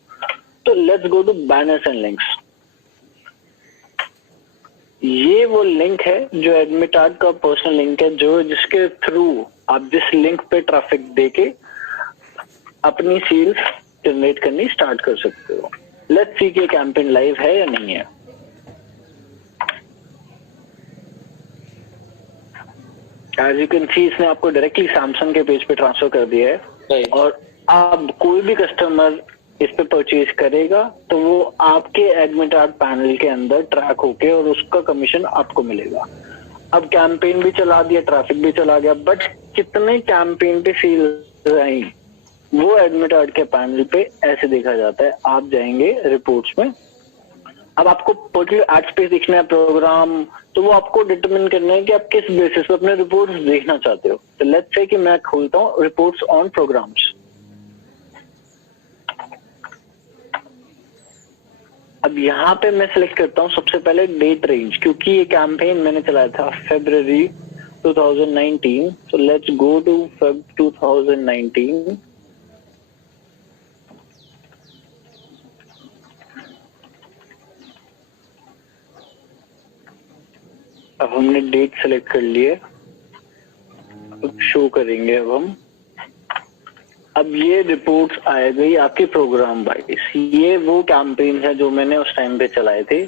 तो let's go to banners and links. ये वो लिंक है जो एडमिट कार्ड का पर्सनल लिंक है, जो जिसके थ्रू आप जिस लिंक पे ट्रैफिक देके अपनी सेल्स जनरेट करनी स्टार्ट कर सकते हो। लेट्स सी कि कैंपेन लाइव है या नहीं है। एज यू कैन सी इसने आपको डायरेक्टली सैमसंग के पेज पे ट्रांसफर कर दिया है। Right. और अब कोई भी कस्टमर इस पे परचेज करेगा तो वो आपके एडमिट कार्ड पैनल के अंदर ट्रैक होके और उसका कमीशन आपको मिलेगा। अब कैंपेन भी चला दिया, ट्रैफिक भी चला गया, बट कितने कैंपेन पे सेल्स आई वो एडमिट कार्ड के पैनल पे ऐसे देखा जाता है। आप जाएंगे रिपोर्ट्स में, अब आपको पर्टिकुलर एड स्पेस देखना है प्रोग्राम, तो वो आपको डिटरमिन करना है कि आप किस बेसिस पे अपने रिपोर्ट्स देखना चाहते हो। तो लेट्स से कि मैं खोलता हूँ रिपोर्ट्स ऑन प्रोग्राम्स। अब यहाँ पे मैं सिलेक्ट करता हूँ सबसे पहले डेट रेंज, क्योंकि ये कैंपेन मैंने चलाया था February 2019। so let's go to Feb 2019। अब हमने डेट सेलेक्ट कर लिए, अब शो करेंगे। अब ये रिपोर्ट्स आ गई आपके प्रोग्राम वाइज। ये वो कैंपेन है जो मैंने उस टाइम पे चलाए थे।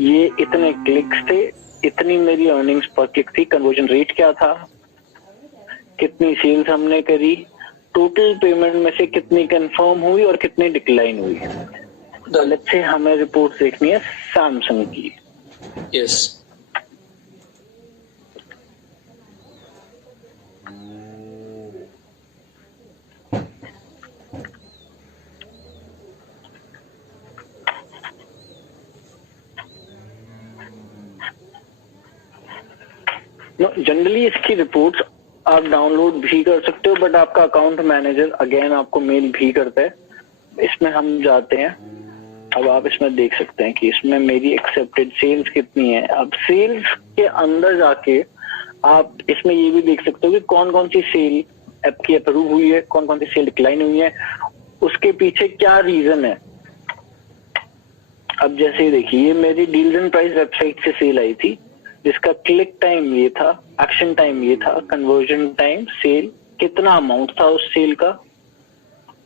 ये इतने क्लिक्स थे, इतनी मेरी अर्निंग्स पर क्लिक थी, कन्वर्जन रेट क्या था, कितनी सेल्स हमने करी, टोटल पेमेंट में से कितनी कंफर्म हुई और कितनी डिक्लाइन हुई। तो लेट्स से हमें रिपोर्ट देखनी है सैमसंग की। यस। जनरली इसकी रिपोर्ट्स आप डाउनलोड भी कर सकते हो, बट आपका अकाउंट मैनेजर अगेन आपको मेल भी करता है। इसमें हम जाते हैं, अब आप इसमें देख सकते हैं कि इसमें मेरी एक्सेप्टेड सेल्स कितनी है। अब सेल्स के अंदर जाके आप इसमें ये भी देख सकते हो कि कौन कौन सी सेल आपकी अप्रूव हुई है, कौन कौन सी सेल डिक्लाइन हुई है, उसके पीछे क्या रीजन है। अब जैसे देखिए, ये मेरी डील्स एंड प्राइस वेबसाइट से सेल आई थी, जिसका क्लिक टाइम ये था, एक्शन टाइम ये था, कन्वर्जन टाइम, सेल, कितना अमाउंट था उस सेल का।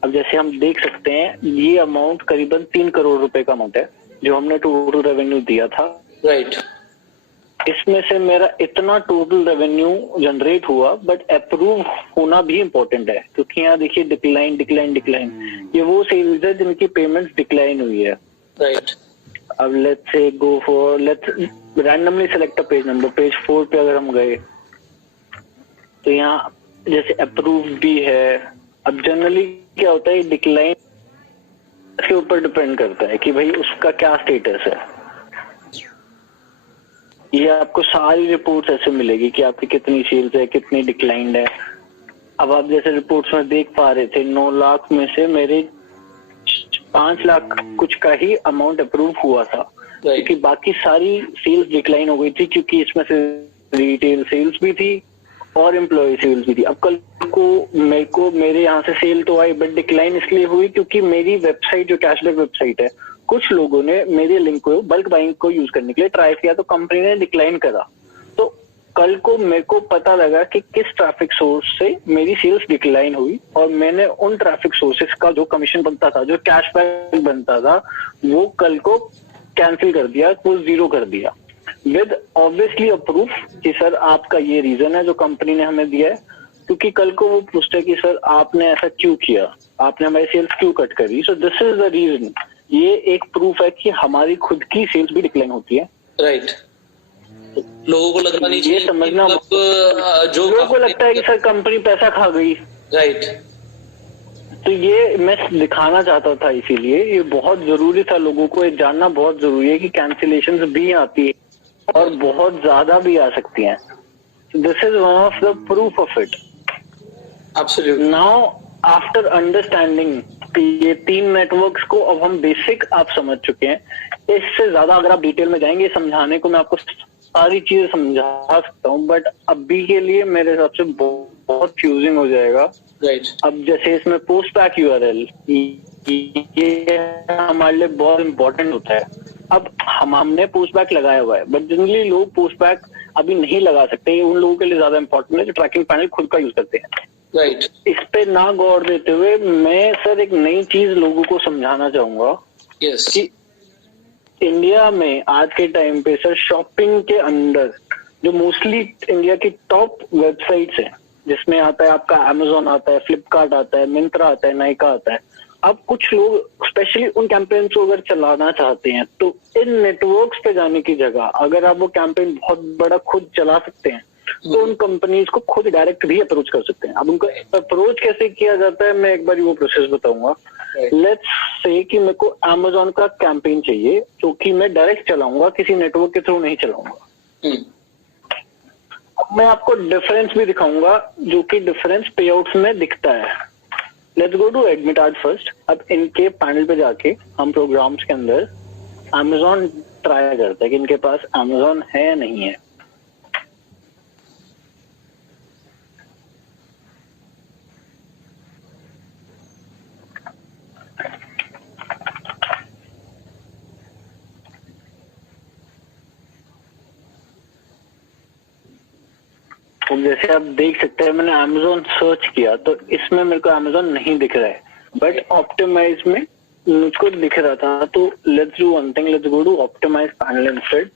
अब जैसे हम देख सकते हैं ये अमाउंट करीबन 3 करोड़ रुपए का अमाउंट है जो हमने टोटल रेवेन्यू दिया था। राइट। इसमें से मेरा इतना टोटल रेवेन्यू जनरेट हुआ, बट अप्रूव होना भी इम्पोर्टेंट है, क्योंकि यहाँ देखिए डिक्लाइन डिक्लाइन डिक्लाइन, ये वो सेल्स है जिनकी पेमेंट डिक्लाइन हुई है। राइट। अब let's say go for, let's randomly select a page number. Page 4 पे अगर हम गए तो यहाँ जैसे अप्रूव भी है। अब जनरली क्या होता है, डिक्लाइन के ऊपर डिपेंड करता है कि भाई उसका क्या स्टेटस है। ये आपको सारी रिपोर्ट्स ऐसे मिलेगी कि आपकी कितनी सेल्स है, कितनी डिक्लाइंड है। अब आप जैसे रिपोर्ट्स में देख पा रहे थे 9 लाख में से मेरे 5 लाख कुछ का ही अमाउंट अप्रूव हुआ था, क्योंकि बाकी सारी सेल्स डिक्लाइन हो गई थी, क्योंकि इसमें से रिटेल सेल्स भी थी और एम्प्लॉय सेल्स भी थी। अब कल को मेरे यहाँ से सेल तो आई, बट डिक्लाइन इसलिए हुई क्योंकि मेरी वेबसाइट जो कैशबैक वेबसाइट है, कुछ लोगों ने मेरे लिंक को बल्क बाइंग को यूज करने के लिए ट्राई किया, तो कंपनी ने डिक्लाइन करा। तो कल को मेरे को पता लगा कि किस ट्रैफिक सोर्स से मेरी सेल्स डिक्लाइन हुई, और मैंने उन ट्रैफिक सोर्सेस का जो कमीशन बनता था, जो कैशबैक बनता था, वो कल को कैंसिल कर दिया, वो 0 कर दिया, विद ऑब्वियसली अ प्रूफ कि सर आपका ये रीजन है जो कंपनी ने हमें दिया है। क्योंकि कल को वो पूछते हैं कि सर आपने ऐसा क्यों किया, आपने हमारी सेल्स क्यों कट करी, so this is the reason. ये एक प्रूफ है कि हमारी खुद की सेल्स भी डिक्लाइन होती है। राइट। लोगों को लगना नहीं चाहिए, समझना, जो लोगों को लगता है कि सर कंपनी पैसा खा गई। राइट। तो ये मैं दिखाना चाहता था, इसीलिए ये बहुत जरूरी था, लोगों को ये जानना बहुत जरूरी है कि कैंसिलेशंस भी आती है और बहुत ज्यादा भी आ सकती हैं। This is one of the proof of it. Absolutely. Now after understanding ये 3 नेटवर्क्स को, अब हम बेसिक आप समझ चुके हैं। इससे ज्यादा अगर आप डिटेल में जाएंगे समझाने को, मैं आपको सारी चीजें समझा सकता हूँ, बट अभी के लिए मेरे हिसाब से बहुत फ्यूजिंग हो जाएगा। राइट। अब जैसे इसमें पोस्ट बैक यूआरएल, ये हमारे लिए बहुत इंपॉर्टेंट होता है। अब हमने पोस्ट बैक लगाया हुआ है, बट जनरली लोग पोस्ट बैक अभी नहीं लगा सकते। ये उन लोगों के लिए ज्यादा इंपॉर्टेंट है जो ट्रैकिंग पैनल खुद का यूज करते हैं। राइट। इस पे ना गौर देते हुए मैं सर एक नई चीज लोगों को समझाना चाहूंगा। यस। कि इंडिया में आज के टाइम पे सर शॉपिंग के अंदर जो मोस्टली इंडिया की टॉप वेबसाइट्स हैं, जिसमें आता है आपका अमेजोन आता है, फ्लिपकार्ट आता है, मिंत्रा आता है, नाइका आता है। अब कुछ लोग स्पेशली उन कैंपेन को अगर चलाना चाहते हैं, तो इन नेटवर्क्स पे जाने की जगह अगर आप वो कैंपेन बहुत बड़ा खुद चला सकते हैं, तो उन कंपनीज को खुद डायरेक्ट भी अप्रोच कर सकते हैं। अब उनको अप्रोच कैसे किया जाता है, मैं एक बार वो प्रोसेस बताऊंगा। लेट्स से कि मेरे को अमेजोन का कैंपेन चाहिए, जो कि मैं डायरेक्ट चलाऊंगा, किसी नेटवर्क के थ्रू नहीं चलाऊंगा। अब मैं आपको डिफरेंस भी दिखाऊंगा, जो कि डिफरेंस पे आउट्स में दिखता है। Let's go to admit art first. अब इनके पैनल पे जाके हम प्रोग्राम्स के अंदर अमेजोन ट्राई करते हैं कि इनके पास अमेजोन है या नहीं है। तो जैसे आप देख सकते हैं, मैंने अमेजोन सर्च किया तो इसमें मेरे को अमेजोन नहीं दिख रहा है, बट ऑप्टिमाइज में मुझको दिख रहा था। तो let's do one thing, let's go to optimise panel instead.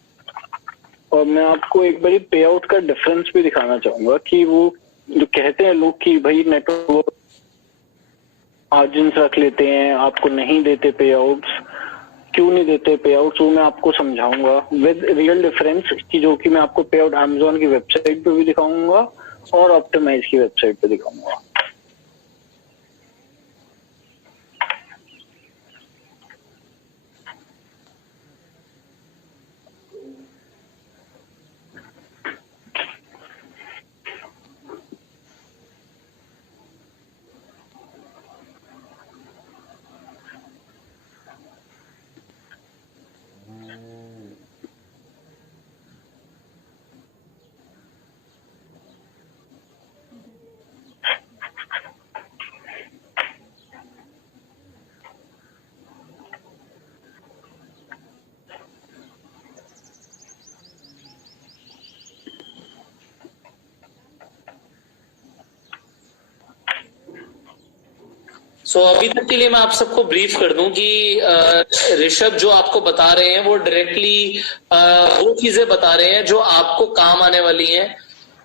और मैं आपको एक बारी पे आउट का डिफरेंस भी दिखाना चाहूंगा कि वो जो कहते हैं लोग कि भाई नेटवर्क मार्जिन्स रख लेते हैं, आपको नहीं देते पे आउट्स, क्यों नहीं देते पे आउट, वो मैं आपको समझाऊंगा विद रियल डिफरेंस की, जो कि मैं आपको पे आउट अमेजोन की वेबसाइट पे भी दिखाऊंगा और ऑप्टिमाइज की वेबसाइट पे दिखाऊंगा। सो अभी तक के लिए मैं आप सबको ब्रीफ कर दूं कि ऋषभ जो आपको बता रहे हैं वो डायरेक्टली वो चीजें बता रहे हैं जो आपको काम आने वाली हैं।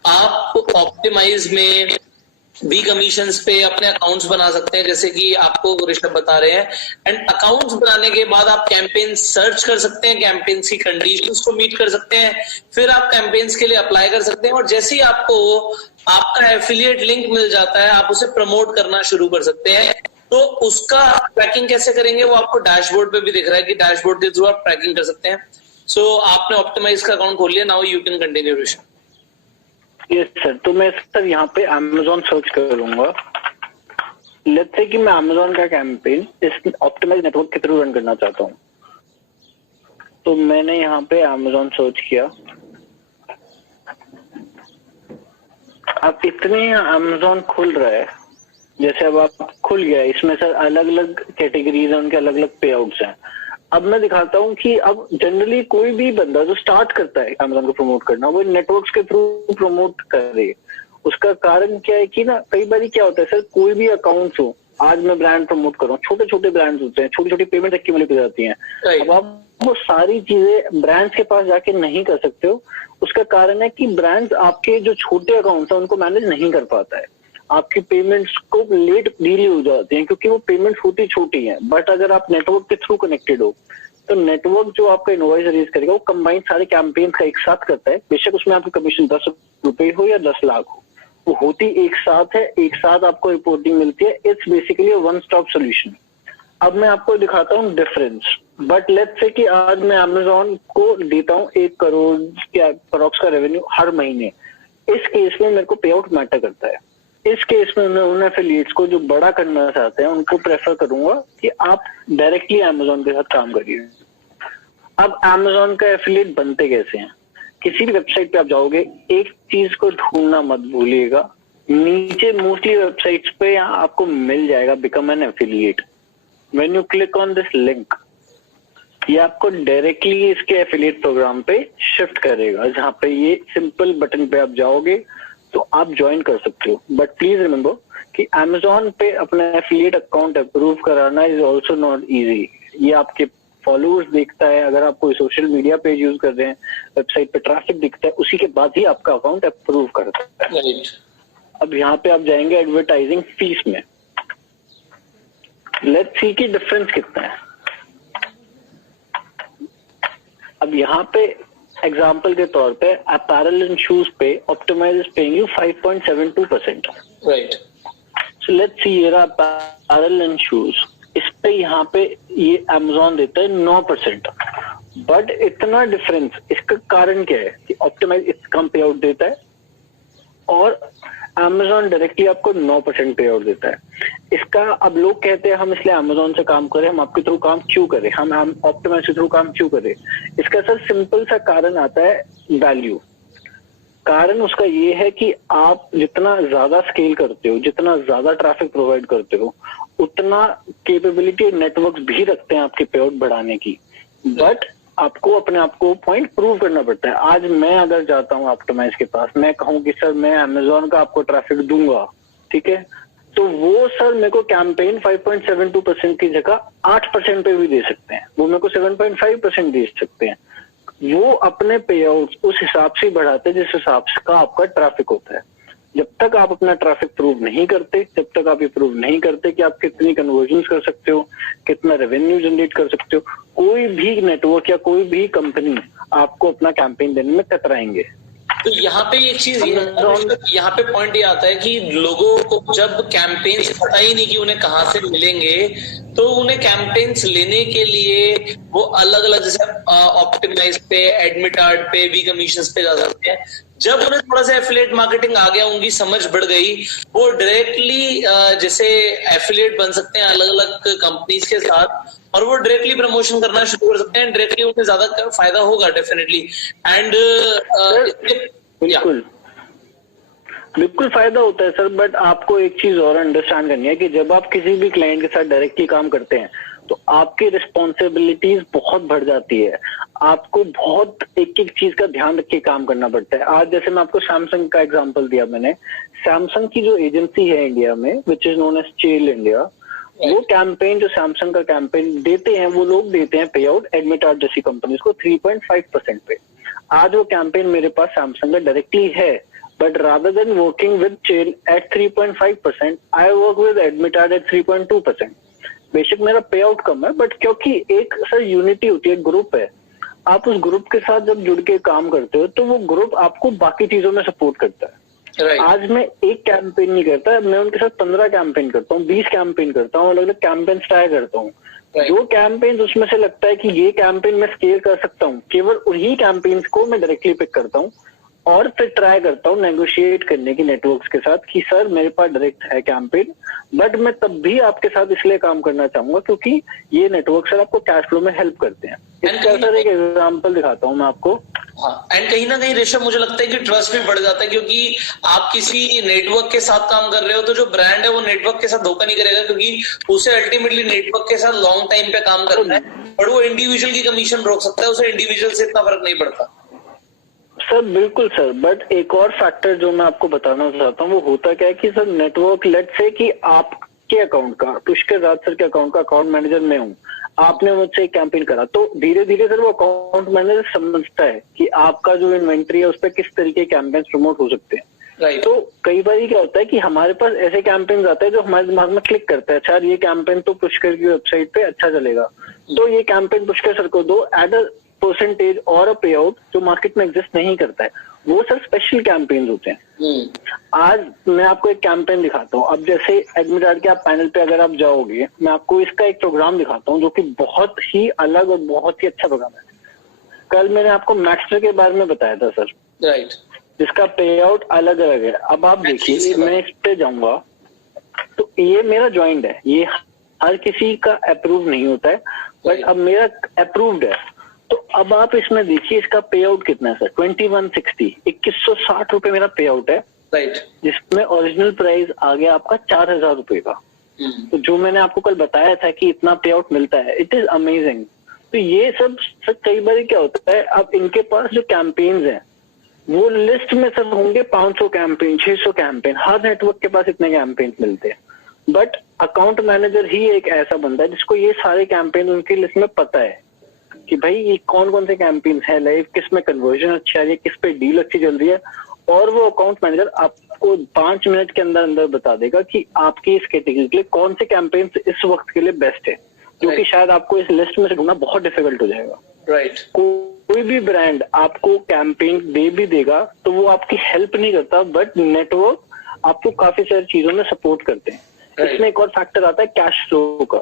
आप ऑप्टिमाइज में बी कमीशंस पे अपने अकाउंट्स बना सकते हैं, जैसे कि आपको ऋषभ बता रहे हैं। एंड अकाउंट्स बनाने के बाद आप कैंपेन सर्च कर सकते हैं, कैंपेन्स की कंडीशंस को मीट कर सकते हैं, फिर आप कैंपेन्स के लिए अप्लाई कर सकते हैं। और जैसे ही आपको आपका एफिलिएट लिंक मिल जाता है, आप उसे प्रमोट करना शुरू कर सकते हैं। तो उसका ट्रैकिंग कैसे करेंगे वो आपको डैशबोर्ड पे भी दिख रहा है कि डैशबोर्ड के थ्रू आप ट्रैकिंग कर सकते हैं। सो आपने ऑप्टिमाइज का अकाउंट खोल लिया, now you can continue Rishabh. Yes sir, तो मैं सर यहाँ पे अमेजोन सर्च करूंगा। लेट्स से कि मैं अमेजोन का कैंपेन इस ऑप्टिमाइज नेटवर्क के थ्रू रन करना चाहता हूँ। तो मैंने यहाँ पे Amazon सर्च किया। अब इतने Amazon खुल रहा है, जैसे अब आप खुल गया, इसमें सर अलग अलग कैटेगरीज है, उनके अलग अलग पे आउट्स हैं। अब मैं दिखाता हूँ कि अब जनरली कोई भी बंदा जो स्टार्ट करता है Amazon को प्रमोट करना, वो नेटवर्क्स के थ्रू प्रमोट करे। उसका कारण क्या है कि ना, कई बार क्या होता है सर, कोई भी अकाउंट हो, आज मैं ब्रांड प्रमोट कर रहा हूँ, छोटे छोटे ब्रांड्स होते हैं, छोटी छोटी पेमेंट एक्यूमुलेट हो जाती हैं। अब आप वो सारी चीजें ब्रांड्स के पास जाके नहीं कर सकते हो। उसका कारण है कि ब्रांड्स आपके जो छोटे अकाउंट्स हैं उनको मैनेज नहीं कर पाता है, आपकी पेमेंट्स को लेट डिले हो जाती हैं क्योंकि वो पेमेंट्स होती छोटी हैं। बट अगर आप नेटवर्क के थ्रू कनेक्टेड हो, तो नेटवर्क जो आपका इनवॉइस रेज करेगा वो कंबाइंड सारे कैंपेन का एक साथ करता है। बेशक उसमें आपकी कमीशन 10 रुपए हो या 10 लाख हो, वो होती एक साथ है, एक साथ आपको रिपोर्टिंग मिलती है। It's basically one stop solution. अब मैं आपको दिखाता हूँ डिफरेंस। बट लेट्स से कि आज मैं Amazon को देता हूँ 1 करोड़ के अप्रॉक्स का रेवेन्यू हर महीने। इस केस में मेरे को पे आउट मैटर करता है। इस केस में मैं उन एफिलिएट्स को जो बड़ा करना चाहते हैं उनको प्रेफर करूंगा कि आप डायरेक्टली Amazon के साथ काम करिए। अब Amazon का एफिलिएट बनते कैसे हैं? किसी भी वेबसाइट पे आप जाओगे, एक चीज को ढूंढना मत भूलिएगा, नीचे मोस्टली वेबसाइट्स पे आपको मिल जाएगा become an affiliate. When you click on this link, ये आपको डायरेक्टली इसके एफिलिएट प्रोग्राम पे शिफ्ट करेगा, जहां पे ये सिंपल बटन पे आप जाओगे तो आप ज्वाइन कर सकते हो। बट प्लीज रिमेंबर कि Amazon पे अपना एफिलिएट अकाउंट अप्रूव कराना इज ऑल्सो नॉट इजी। ये आपके फॉलोअर्स देखता है, अगर आप कोई सोशल मीडिया पेज यूज कर रहे हैं, वेबसाइट पे ट्रैफिक दिखता है, उसी के बाद ही आपका अकाउंट अप्रूव करता है। अब यहाँ पे आप जाएंगे एडवर्टाइजिंग फीस में, लेट्स सी कि डिफरेंस कितना है। अब यहाँ पे एग्जाम्पल के तौर पे अपैरल एंड शूज पे optimise is paying you 5.72%। Right. So let's see ये अपैरल एंड शूज, इस पे यहाँ पे ये Amazon देता है 9%। बट इतना डिफरेंस, इसका कारण क्या है कि ऑप्टिमाइज इस कम पे आउट देता है और Amazon डायरेक्टली आपको 9% पे आउट देता है। इसका अब लोग कहते हैं हम इसलिए Amazon से काम करें, हम आपके थ्रू काम क्यों करें, हम ऑप्टिमाइज के थ्रू काम क्यों करें? इसका सर सिंपल सा कारण आता है वैल्यू। कारण उसका ये है कि आप जितना ज्यादा स्केल करते हो, जितना ज्यादा ट्रैफिक प्रोवाइड करते हो, उतना कैपेबिलिटी नेटवर्क भी रखते हैं आपके पे आउट बढ़ाने की। बट आपको अपने आप को पॉइंट प्रूव करना पड़ता है। आज मैं अगर जाता हूँ ऑप्टिमाइज के पास, मैं कहूँ कि सर मैं Amazon का आपको ट्रैफिक दूंगा, ठीक है, तो वो सर मेरे को कैंपेन 5.72% की जगह 8% पे भी दे सकते हैं, वो मेरे को 7.5% दे सकते हैं। वो अपने पे आउट उस हिसाब से बढ़ाते हैं जिस हिसाब का आपका ट्रैफिक होता है। जब तक आप अपना ट्रैफिक प्रूव नहीं करते, जब तक आप ये प्रूव नहीं करते कि आप कितनी कन्वर्जन्स कर सकते हो, कितना रेवेन्यू जनरेट कर सकते हो, कोई भी नेटवर्क या कोई भी कंपनी आपको अपना कैंपेन देने में कतराएंगे। तो यहाँ पे एक चीज यहाँ पे पॉइंट ये आता है कि लोगों को जब कैंपेन्स पता ही नहीं कि उन्हें कहाँ से मिलेंगे, तो उन्हें कैंपेन्स लेने के लिए वो अलग अलग जैसे ऑप्टिमाइज पे, एडमिटार्ड पे, वी कमीशंस पे जा सकते हैं। जब उन्हें थोड़ा सा एफिलिएट मार्केटिंग आ गया, उनकी समझ बढ़ गई, वो डायरेक्टली जैसे एफिलिएट बन सकते हैं अलग अलग कंपनीज के साथ और वो डायरेक्टली प्रमोशन करना शुरू कर सकते हैं। डायरेक्टली उन्हें ज्यादा फायदा होगा डेफिनेटली। एंड बिल्कुल फायदा होता है सर। बट आपको एक चीज और अंडरस्टैंड करनी है कि जब आप किसी भी क्लाइंट के साथ डायरेक्टली काम करते हैं तो आपकी रिस्पॉन्सिबिलिटीज बहुत बढ़ जाती है। आपको बहुत एक एक चीज का ध्यान रख के काम करना पड़ता है। आज जैसे मैं आपको सैमसंग का एग्जांपल दिया मैंने, सैमसंग की जो एजेंसी है इंडिया में विच इज नोन एज चेल इंडिया, वो कैंपेन जो सैमसंग का कैंपेन देते हैं, वो लोग देते हैं पे आउट एडमिटार्ड जैसी कंपनीज को 3.5% पे। आज वो कैंपेन मेरे पास सैमसंग का डायरेक्टली है, but rather than working with Chell at 3.5%, I work with Admitad at 3.2%। बेशक मेरा पे आउट कम है, बट क्योंकि एक सर यूनिटी होती है, ग्रुप है, आप उस ग्रुप के साथ जब जुड़ के काम करते हो तो वो ग्रुप आपको बाकी चीजों में सपोर्ट करता है। आज मैं एक कैंपेन नहीं करता, मैं उनके साथ 15 कैंपेन करता हूँ, 20 कैंपेन करता हूँ, अलग अलग कैंपेन ट्राई करता हूँ। जो कैंपेन उसमें से लगता है कि ये कैंपेन मैं स्केल कर सकता हूँ, केवल उन्हीं कैंपेन्स को मैं डायरेक्टली पिक करता हूँ और फिर ट्राई करता हूँ नेगोशिएट करने की नेटवर्क्स के साथ कि सर मेरे पास डायरेक्ट है कैंपेन, बट मैं तब भी आपके साथ इसलिए काम करना चाहूंगा क्योंकि ये नेटवर्क सर आपको कैश फ्लो में हेल्प करते हैं। इसका सर एक एग्जांपल दिखाता हूँ मैं आपको। हाँ, एंड कहीं ना कहीं ऋषभ मुझे लगता है कि ट्रस्ट भी बढ़ जाता है, क्योंकि आप किसी नेटवर्क के साथ काम कर रहे हो तो जो ब्रांड है वो नेटवर्क के साथ धोखा नहीं करेगा, क्योंकि उसे अल्टीमेटली नेटवर्क के साथ लॉन्ग टाइम पे काम करना है, और वो इंडिविजुअल की कमीशन रोक सकता है, उसे इंडिविजुअल से इतना फर्क नहीं पड़ता। सर बिल्कुल सर, बट एक और फैक्टर जो मैं आपको बताना चाहता हूँ वो होता क्या है कि सर नेटवर्क लेट से कि आपके अकाउंट का, पुष्कर राज सर के अकाउंट का अकाउंट मैनेजर मैं हूँ, आपने मुझसे एक कैंपेन करा, तो धीरे धीरे सर वो अकाउंट मैनेजर समझता है कि आपका जो इन्वेंट्री है उस पर किस तरीके के कैंपेन प्रमोट हो सकते हैं। Right. तो कई बार क्या होता है कि हमारे पास ऐसे कैंपेन आते हैं जो हमारे दिमाग में क्लिक करता है, अच्छा ये कैंपेन तो पुष्कर की वेबसाइट पे अच्छा चलेगा, तो ये कैंपेन पुष्कर सर को दो एट अ परसेंटेज और अ पे आउट जो मार्केट में एग्जिस्ट नहीं करता है, वो सर स्पेशल कैंपेन होते हैं। आज मैं आपको एक कैंपेन दिखाता हूँ। अब जैसे एडमिट के आप पैनल पे अगर आप जाओगे, मैं आपको इसका एक प्रोग्राम दिखाता हूँ जो कि बहुत ही अलग और बहुत ही अच्छा प्रोग्राम है। कल मैंने आपको मैक्सटर के बारे में बताया था सर, राइट, जिसका पे आउट अलग अलग है। अब आप देखिए, मैं इस पे जाऊंगा तो ये मेरा ज्वाइंट है, ये हर किसी का अप्रूव नहीं होता है, बट अब मेरा अप्रूव्ड है। तो अब आप इसमें देखिए इसका पे आउट कितना है सर, 2160, 2160 रुपए मेरा पे आउट है, राइट, जिसमें ओरिजिनल प्राइस आ गया आपका 4000 रुपए का। तो जो मैंने आपको कल बताया था कि इतना पे आउट मिलता है, इट इज अमेजिंग। तो ये सब सर कई बार क्या होता है, अब इनके पास जो कैंपेन्स हैं वो लिस्ट में सर होंगे 500 कैंपेन, 600 कैंपेन, हर नेटवर्क के पास इतने कैंपेन मिलते हैं, बट अकाउंट मैनेजर ही एक ऐसा बंदा है जिसको ये सारे कैंपेन उनकी लिस्ट में पता है कि भाई ये कौन कौन से कैंपेन है लाइव, किस में कन्वर्जन अच्छा है, किस पे डील अच्छी चल रही है, और वो अकाउंट मैनेजर आपको 5 मिनट के अंदर अंदर बता देगा कि आपकी इस कैटेगरी के लिए कौन से कैंपेन इस वक्त के लिए बेस्ट है, क्योंकि शायद आपको इस लिस्ट में से ढूंढना बहुत डिफिकल्ट हो जाएगा। राइट, कोई भी ब्रांड आपको कैंपेन दे भी देगा तो वो आपकी हेल्प नहीं करता, बट नेटवर्क आपको काफी सारी चीजों में सपोर्ट करते हैं। इसमें एक और फैक्टर आता है कैश फ्लो का।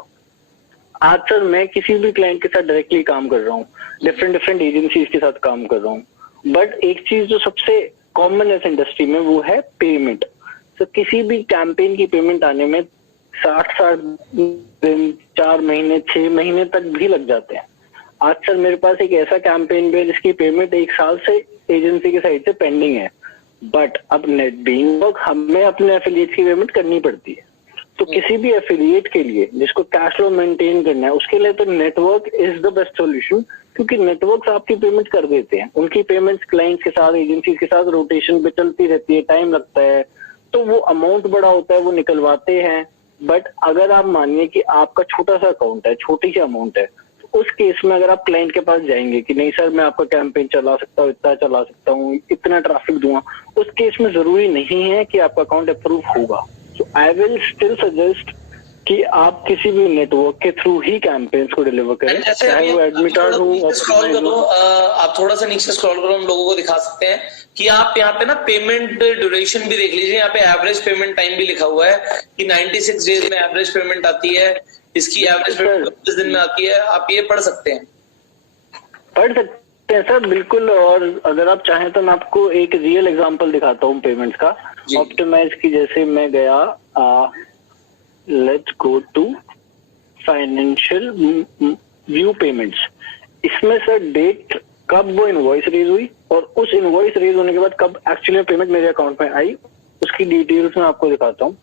आज सर मैं किसी भी क्लाइंट के साथ डायरेक्टली काम कर रहा हूँ, डिफरेंट एजेंसीज के साथ काम कर रहा हूँ, बट एक चीज जो सबसे कॉमन है इस इंडस्ट्री में वो है पेमेंट। तो किसी भी कैंपेन की पेमेंट आने में 60 दिन, 4 महीने, 6 महीने तक भी लग जाते हैं। आज सर मेरे पास एक ऐसा कैंपेन भी है जिसकी पेमेंट 1 साल से एजेंसी की साइड से पेंडिंग है, बट अब नेट बीइंग हमें अपने एफिलिएट की पेमेंट करनी पड़ती है। तो किसी भी एफिलिएट के लिए जिसको कैश फ्लो मेंटेन करना है, उसके लिए तो network is the best solution, क्योंकि नेटवर्क आपकी पेमेंट कर देते हैं। उनकी पेमेंट्स क्लाइंट्स के साथ, एजेंसीज के साथ रोटेशन पे चलती रहती है, टाइम लगता है, तो वो अमाउंट बड़ा होता है, वो निकलवाते हैं। बट अगर आप मानिए कि आपका छोटा सा अकाउंट है, छोटी सी अमाउंट है, तो उस केस में अगर आप क्लाइंट के पास जाएंगे कि नहीं सर मैं आपका कैंपेन चला सकता हूँ, इतना चला सकता हूँ, इतना ट्रैफिक दूंगा, उस केस में जरूरी नहीं है कि आपका अकाउंट अप्रूव होगा। So I will still suggest कि आप किसी भी नेटवर्क के थ्रू ही कैंपेन्स को डिलीवर करें, चाहे वो एडमिटेड हो। स्क्रॉल करो, आप थोड़ा सा नीचे स्क्रॉल करो, हम लोगों को दिखा सकते हैं कि आप यहाँ पे ना पेमेंट ड्यूरेशन भी देख लीजिए। यहाँ पे एवरेज पेमेंट टाइम भी लिखा हुआ है कि 96 डेज में एवरेज पेमेंट आती है, इसकी एवरेज पेमेंट 25 दिन में आती है। आप ये पढ़ सकते हैं। पढ़ सकते हैं सर, बिल्कुल। और अगर आप चाहें तो मैं आपको एक रियल एग्जांपल दिखाता हूँ पेमेंट्स का। ऑप्टिमाइज की जैसे मैं गया, let's go to financial view payments. इसमें सर डेट कब वो इनवॉइस रेज हुई और उस इनवॉइस रेज होने के बाद कब एक्चुअली पेमेंट मेरे अकाउंट में आई, उसकी डिटेल्स मैं आपको दिखाता हूँ।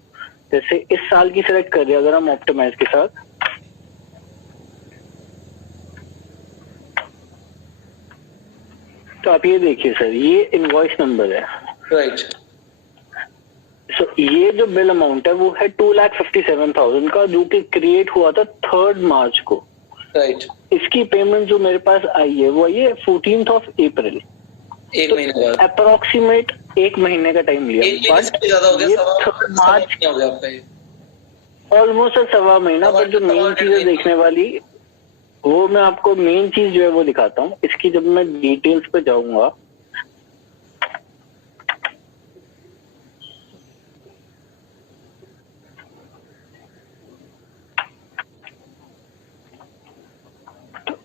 जैसे इस साल की सिलेक्ट कर दिया अगर हम ऑप्टिमाइज के साथ, तो आप ये देखिए सर, ये इनवॉइस नंबर है, राइट। सो ये जो बिल अमाउंट है वो है 2,57,000 का, जो कि क्रिएट हुआ था 3 मार्च को, राइट। इसकी पेमेंट जो मेरे पास आई है वो आई है 14 अप्रैल, 1 महीने बाद, अप्रोक्सीमेट 1 महीने का टाइम लिया। बट ज्यादा हो गया, 3 मार्च हो गया आपका, ऑलमोस्ट 1.25 महीना। पर जो मेन चीज है देखने वाली, वो मैं आपको मेन चीज जो है वो दिखाता हूँ। इसकी जब मैं डिटेल्स पे जाऊंगा,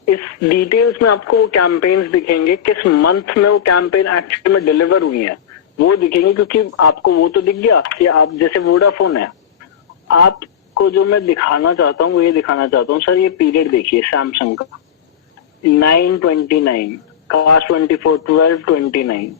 इस डिटेल्स में आपको कैंपेन्स दिखेंगे, किस मंथ में वो कैंपेन एक्चुअली में डिलीवर हुई है वो दिखेंगे, क्योंकि आपको वो तो दिख गया कि आप जैसे वोडाफोन है, आपको जो मैं दिखाना चाहता हूँ वो ये दिखाना चाहता हूँ सर। ये पीरियड देखिए सैमसंग का, 929, कास्ट 24, 1229,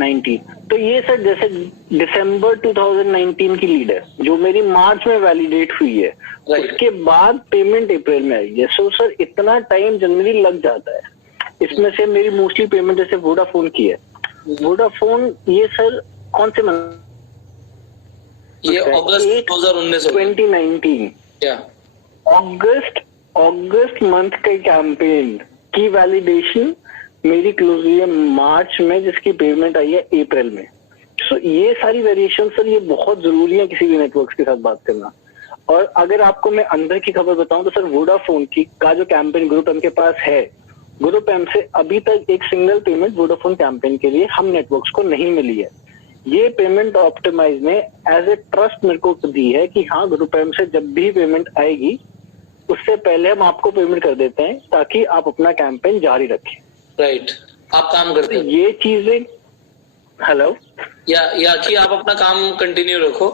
90। तो ये सर जैसे दिसंबर 2019 की लीड है जो मेरी मार्च में वैलिडेट हुई है, उसके बाद पेमेंट अप्रैल में आई है। सो सर इतना टाइम जनरली लग जाता है। इसमें से मेरी मोस्टली पेमेंट जैसे वोडाफोन की है। वोडाफोन ये सर कौन से ये अगस्त 2019 2019 अगस्त मंथ के कैंपेन की वैलिडेशन मेरी क्लोज हुई है मार्च में, जिसकी पेमेंट आई है अप्रैल में। सो ये सारी वेरिएशन सर ये बहुत जरूरी है किसी भी नेटवर्क के साथ बात करना। और अगर आपको मैं अंदर की खबर बताऊं तो सर वोडाफोन की का जो कैंपेन ग्रुप एम के पास है, ग्रुप एम से अभी तक एक सिंगल पेमेंट वोडाफोन कैंपेन के लिए हम नेटवर्क्स को नहीं मिली है। ये पेमेंट ऑप्टिमाइज ने एज ए ट्रस्ट मेरे को दी है कि हाँ ग्रुप एम से जब भी पेमेंट आएगी उससे पहले हम आपको पेमेंट कर देते हैं ताकि आप अपना कैंपेन जारी रखें। राइट, आप काम करते हैं ये चीजें। हेलो, या कि आप अपना काम कंटिन्यू रखो,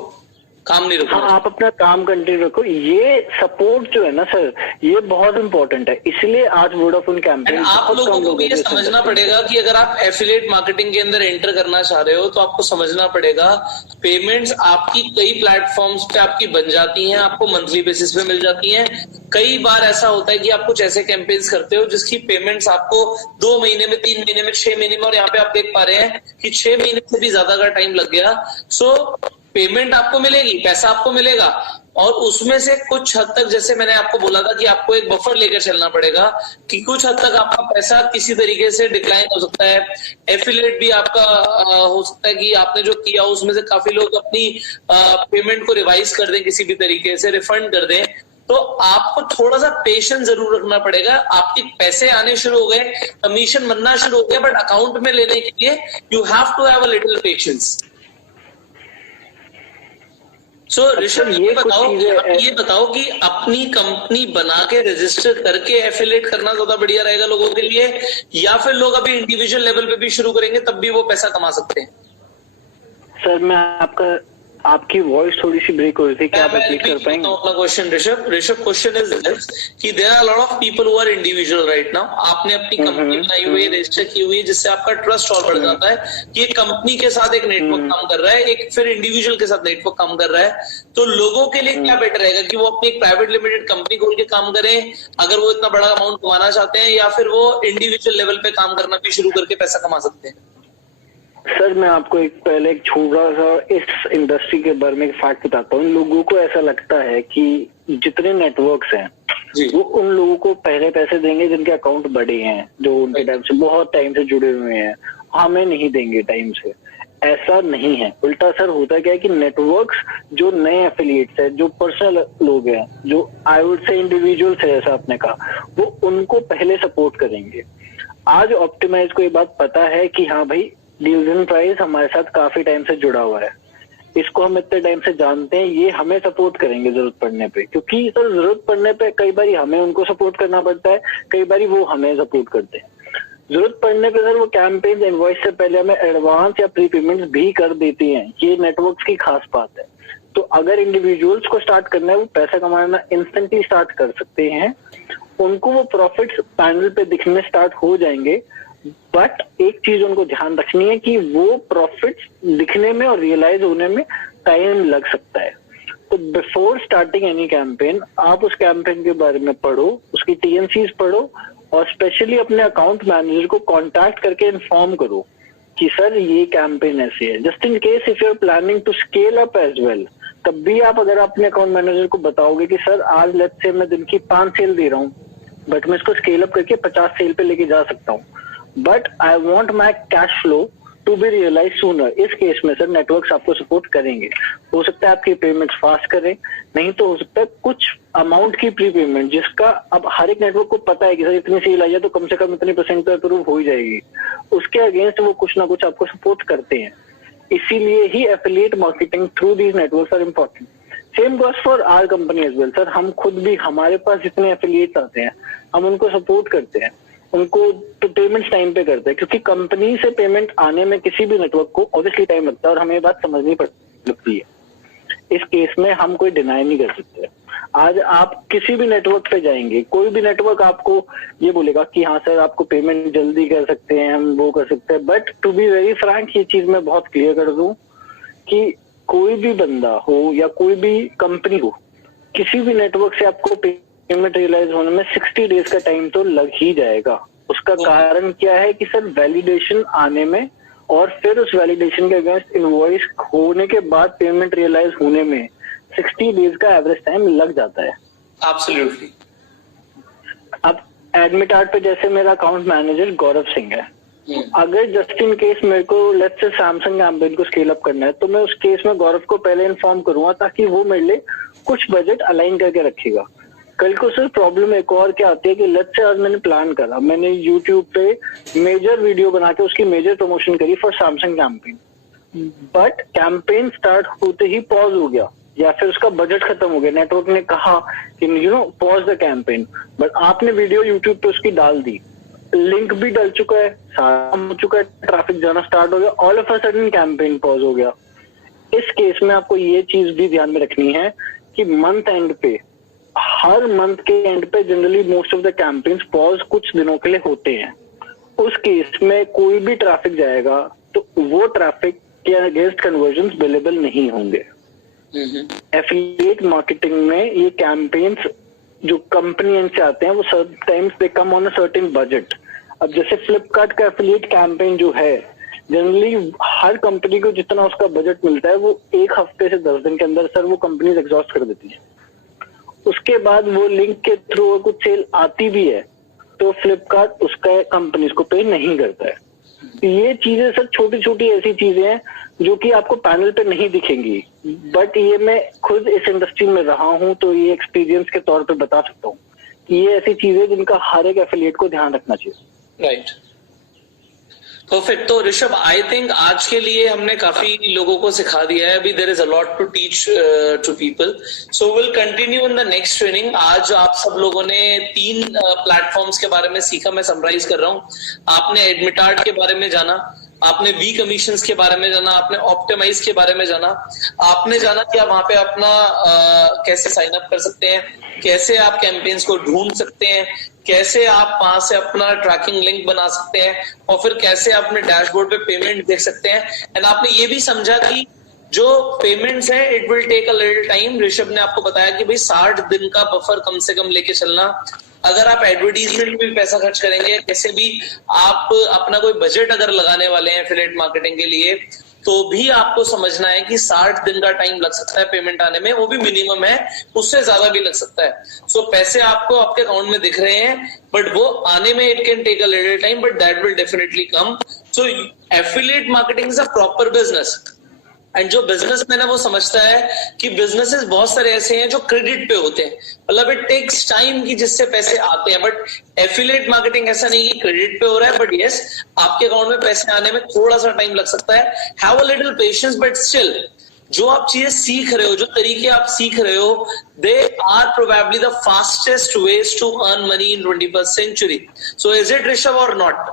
काम नहीं रखो। हाँ, आप अपना काम कंटिन्यू रखो। ये सपोर्ट जो है ना सर ये बहुत इंपॉर्टेंट है, इसलिए आज वोडाफोन कैंपेन आप लोगों को भी ये समझना पड़ेगा कि अगर आप एफिलिएट मार्केटिंग के अंदर एंटर करना चाह रहे हो तो आपको समझना पड़ेगा पेमेंट्स आपकी कई प्लेटफॉर्म्स पे आपकी बन जाती हैं, आपको मंथली बेसिस पे मिल जाती हैं। कई बार ऐसा होता है कि आप कुछ ऐसे कैंपेन्स करते हो जिसकी पेमेंट्स आपको 2 महीने में, 3 महीने में, 6 महीने में, और यहाँ पे आप देख पा रहे हैं कि 6 महीने से भी ज्यादा का टाइम लग गया। सो पेमेंट आपको मिलेगी, पैसा आपको मिलेगा, और उसमें से कुछ हद तक जैसे मैंने आपको बोला था कि आपको एक बफर लेकर चलना पड़ेगा कि कुछ हद तक आपका पैसा किसी तरीके से डिक्लाइन हो सकता है। एफिलिएट भी आपका हो सकता है कि आपने जो किया उसमें से काफी लोग अपनी पेमेंट को रिवाइज कर दें, किसी भी तरीके से रिफंड कर दें। तो आपको थोड़ा सा पेशेंस जरूर रखना पड़ेगा। आपके पैसे आने शुरू हो गए, कमीशन बनना शुरू हो गया, बट अकाउंट में लेने के लिए you have to have a little patience. So Rishabh ये बताओ कि अपनी कंपनी बना के रजिस्टर करके एफिलिएट करना ज्यादा बढ़िया रहेगा लोगों के लिए, या फिर लोग अभी इंडिविजुअल लेवल पे भी शुरू करेंगे तब भी वो पैसा कमा सकते हैं? सर मैं आपकी वॉइस थोड़ी सी ब्रेक हो रही थी, क्या आप रिपीट कर पाएंगे अपना question? Rishabh question is this कि there are lot of people who are individual right now. आपने अपनी कंपनी बनाई हुई है, रजिस्टर की हुई है, जिससे आपका ट्रस्ट और बढ़ जाता है कि एक कंपनी के साथ एक नेटवर्क काम कर रहा है, एक फिर इंडिविजुअल के साथ नेटवर्क काम कर रहा है। तो लोगों के लिए क्या बेटर रहेगा कि वो अपनी एक प्राइवेट लिमिटेड कंपनी खोल के काम करें अगर वो इतना बड़ा अमाउंट कमाना चाहते हैं, या फिर वो इंडिविजुअल लेवल पे काम करना भी शुरू करके पैसा कमा सकते हैं? सर मैं आपको एक छोटा सा इस इंडस्ट्री के बारे में एक फैक्ट बताता हूँ। लोगों को ऐसा लगता है कि जितने नेटवर्क्स हैं वो उन लोगों को पहले पैसे देंगे जिनके अकाउंट बड़े हैं, जो उनके टाइम से बहुत टाइम से जुड़े हुए हैं, हमें नहीं देंगे टाइम से। ऐसा नहीं है, उल्टा सर होता क्या है कि नेटवर्क्स जो नए एफिलिएट्स है, जो पर्सनल लोग हैं, जो आई वुड से इंडिविजुअल्स है जैसा आपने कहा, वो उनको पहले सपोर्ट करेंगे। आज ऑप्टिमाइज को ये बात पता है कि हाँ भाई डील्स इन प्राइस हमारे साथ काफी टाइम से जुड़ा हुआ है, इसको हम इतने टाइम से जानते हैं, ये हमें सपोर्ट करेंगे जरूरत पड़ने पे। क्योंकि सर जरूरत पड़ने पे कई बार हमें उनको सपोर्ट करना पड़ता है, कई बार वो हमें सपोर्ट करते हैं। जरूरत पड़ने पे सर वो कैंपेन इनवॉइस से पहले हमें एडवांस या प्री पेमेंट्स भी कर देती हैं। ये नेटवर्क्स की खास बात है। तो अगर इंडिविजुअल्स को स्टार्ट करना है, वो पैसा कमाना इंस्टेंटली स्टार्ट कर सकते हैं, उनको वो प्रॉफिट्स पैनल पे दिखने स्टार्ट हो जाएंगे। बट एक चीज उनको ध्यान रखनी है कि वो प्रॉफिट्स दिखने में और रियलाइज होने में टाइम लग सकता है। तो बिफोर स्टार्टिंग एनी कैंपेन आप उस कैंपेन के बारे में पढ़ो, उसकी टीएनसीज पढ़ो, और स्पेशली अपने अकाउंट मैनेजर को कांटेक्ट करके इन्फॉर्म करो कि सर ये कैंपेन ऐसे है। Just in case if you are planning to scale up as well, तब भी आप अगर अपने अकाउंट मैनेजर को बताओगे कि सर आज लेट्स से मैं दिन की 5 सेल दे रहा हूँ, बट मैं इसको स्केल अप करके 50 सेल पे लेके जा सकता हूँ, but I want my cash flow to be realise sooner. इस केस में सर नेटवर्क्स आपको सपोर्ट करेंगे। हो सकता है आपकी पेमेंट फास्ट करें, नहीं तो हो सकता है कुछ अमाउंट की प्री पेमेंट, जिसका अब हर एक नेटवर्क को पता है कि सर इतनी सेल आई है तो कम से कम इतने % तो अप्रूव हो ही जाएगी, उसके अगेंस्ट वो कुछ ना कुछ आपको सपोर्ट करते हैं। इसीलिए ही affiliate marketing through these networks are important. Same goes for our company as well. Sir हम खुद भी, हमारे पास जितने एफिलिएट्स आते हैं हम उनको सपोर्ट करते हैं, उनको तो पेमेंट टाइम पे करते हैं, क्योंकि कंपनी से पेमेंट आने में किसी भी नेटवर्क को ऑब्वियसली टाइम लगता है और हमें ये बात समझनी लगती है। इस केस में हम कोई डिनाई नहीं कर सकते। आज आप किसी भी नेटवर्क पे जाएंगे, कोई भी नेटवर्क आपको ये बोलेगा कि हाँ सर आपको पेमेंट जल्दी कर सकते हैं, हम वो कर सकते हैं, but to be very frank ये चीज मैं बहुत क्लियर कर दूं कि कोई भी बंदा हो या कोई भी कंपनी हो, किसी भी नेटवर्क से आपको पेमेंट रियलाइज होने में 60 डेज का टाइम तो लग ही जाएगा। उसका कारण क्या है कि सर वैलिडेशन आने में और फिर उस वैलिडेशन के अगेंस्ट इनवॉइस होने के बाद पेमेंट रियलाइज होने में 60 डेज का एवरेज टाइम लग जाता है। एब्सोल्युटली। अब एडमिट आर्ट पे जैसे मेरा अकाउंट मैनेजर गौरव सिंह है, अगर जस्ट इन केस मेरे को लेट्स से सैमसंग कैंपेन को स्केल अप करना है तो मैं उस केस में गौरव को पहले इन्फॉर्म करूंगा ताकि वो मेरे लिए कुछ बजट अलाइन करके रखेगा। कल को सर प्रॉब्लम एक और क्या आती है कि लेट्स से आज मैंने प्लान करा, मैंने यूट्यूब पे मेजर वीडियो बना के उसकी मेजर प्रमोशन करी for Samsung campaign, but campaign start होते ही पॉज हो गया या फिर उसका बजट खत्म हो गया, नेटवर्क ने कहा कि पॉज द कैंपेन, बट आपने वीडियो यूट्यूब पे उसकी डाल दी, लिंक भी डल चुका है, सारा हो चुका है, ट्रैफिक जाना स्टार्ट हो गया, all of a sudden campaign pause हो गया। इस केस में आपको ये चीज भी ध्यान में रखनी है कि मंथ एंड पे, हर मंथ के एंड पे generally most of the campaigns pause कुछ दिनों के लिए होते हैं। उस केस में कोई भी ट्रैफिक जाएगा तो वो ट्रैफिक के अगेंस्ट कन्वर्जन अवेलेबल नहीं होंगे। एफिलिएट मार्केटिंग में ये कैंपेन्स जो कंपनी एंड से आते हैं वो sometimes they come on a certain budget. अब जैसे फ्लिपकार्ट का एफिलिएट कैंपेन जो है, जनरली हर कंपनी को जितना उसका बजट मिलता है वो 1 हफ्ते से 10 दिन के अंदर सर वो कंपनीज एग्जॉस्ट कर देती है। उसके बाद वो लिंक के थ्रू कुछ सेल आती भी है तो फ्लिपकार्ट उसका कंपनीज को पे नहीं करता है। ये चीजें सर छोटी छोटी ऐसी चीजें हैं जो कि आपको पैनल पे नहीं दिखेंगी, बट ये मैं खुद इस इंडस्ट्री में रहा हूं तो ये एक्सपीरियंस के तौर पे बता सकता हूँ कि ये ऐसी चीजें जिनका हर एक एफिलिएट को ध्यान रखना चाहिए। Right, perfect. तो ऋषभ, आई थिंक आज के लिए हमने काफी लोगों को सिखा दिया है। अभी there is a lot to teach to people, so will continue in the next training. आज आप सब लोगों ने 3 प्लेटफॉर्म्स के बारे में सीखा, मैं समराइज कर रहा हूँ। आपने एडमिट आर्ट के बारे में जाना, आपने वी कमीशंस के बारे में जाना, आपने ऑप्टिमाइज के बारे में जाना, आपने जाना कि आप वहां पे अपना कैसे साइन अप कर सकते हैं, कैसे आप कैंपेन्स को ढूंढ सकते हैं, कैसे आप वहां से अपना ट्रैकिंग लिंक बना सकते हैं, और फिर कैसे आप अपने डैशबोर्ड पे पेमेंट देख सकते हैं। एंड आपने ये भी समझा कि जो पेमेंट्स है it will take a little time. Rishabh ने आपको बताया कि भाई 60 दिन का बफर कम से कम लेके चलना। अगर आप एडवर्टीजमेंट में भी पैसा खर्च करेंगे, कैसे भी आप अपना कोई बजट अगर लगाने वाले हैं एफिलिएट मार्केटिंग के लिए, तो भी आपको समझना है कि 60 दिन का टाइम लग सकता है पेमेंट आने में, वो भी मिनिमम है, उससे ज्यादा भी लग सकता है। सो पैसे आपको आपके अकाउंट में दिख रहे हैं, बट वो आने में it can take a little time, but that will definitely come. So affiliate marketing is a proper business, and जो बिजनेसमैन है वो समझता है कि बिजनेसेस बहुत सारे ऐसे हैं जो क्रेडिट पे होते हैं, मतलब इट टेक्स टाइम कि जिससे पैसे आते हैं। बट एफिलिएट मार्केटिंग ऐसा नहीं कि क्रेडिट पे हो रहा है, बट यस आपके अकाउंट में पैसे आने में थोड़ा सा टाइम लग सकता है। Have a little patience, but still जो आप चीजें सीख रहे हो, जो तरीके आप सीख रहे हो, they are probably the fastest ways to earn money in 21st century. So is it, Rishabh, or not?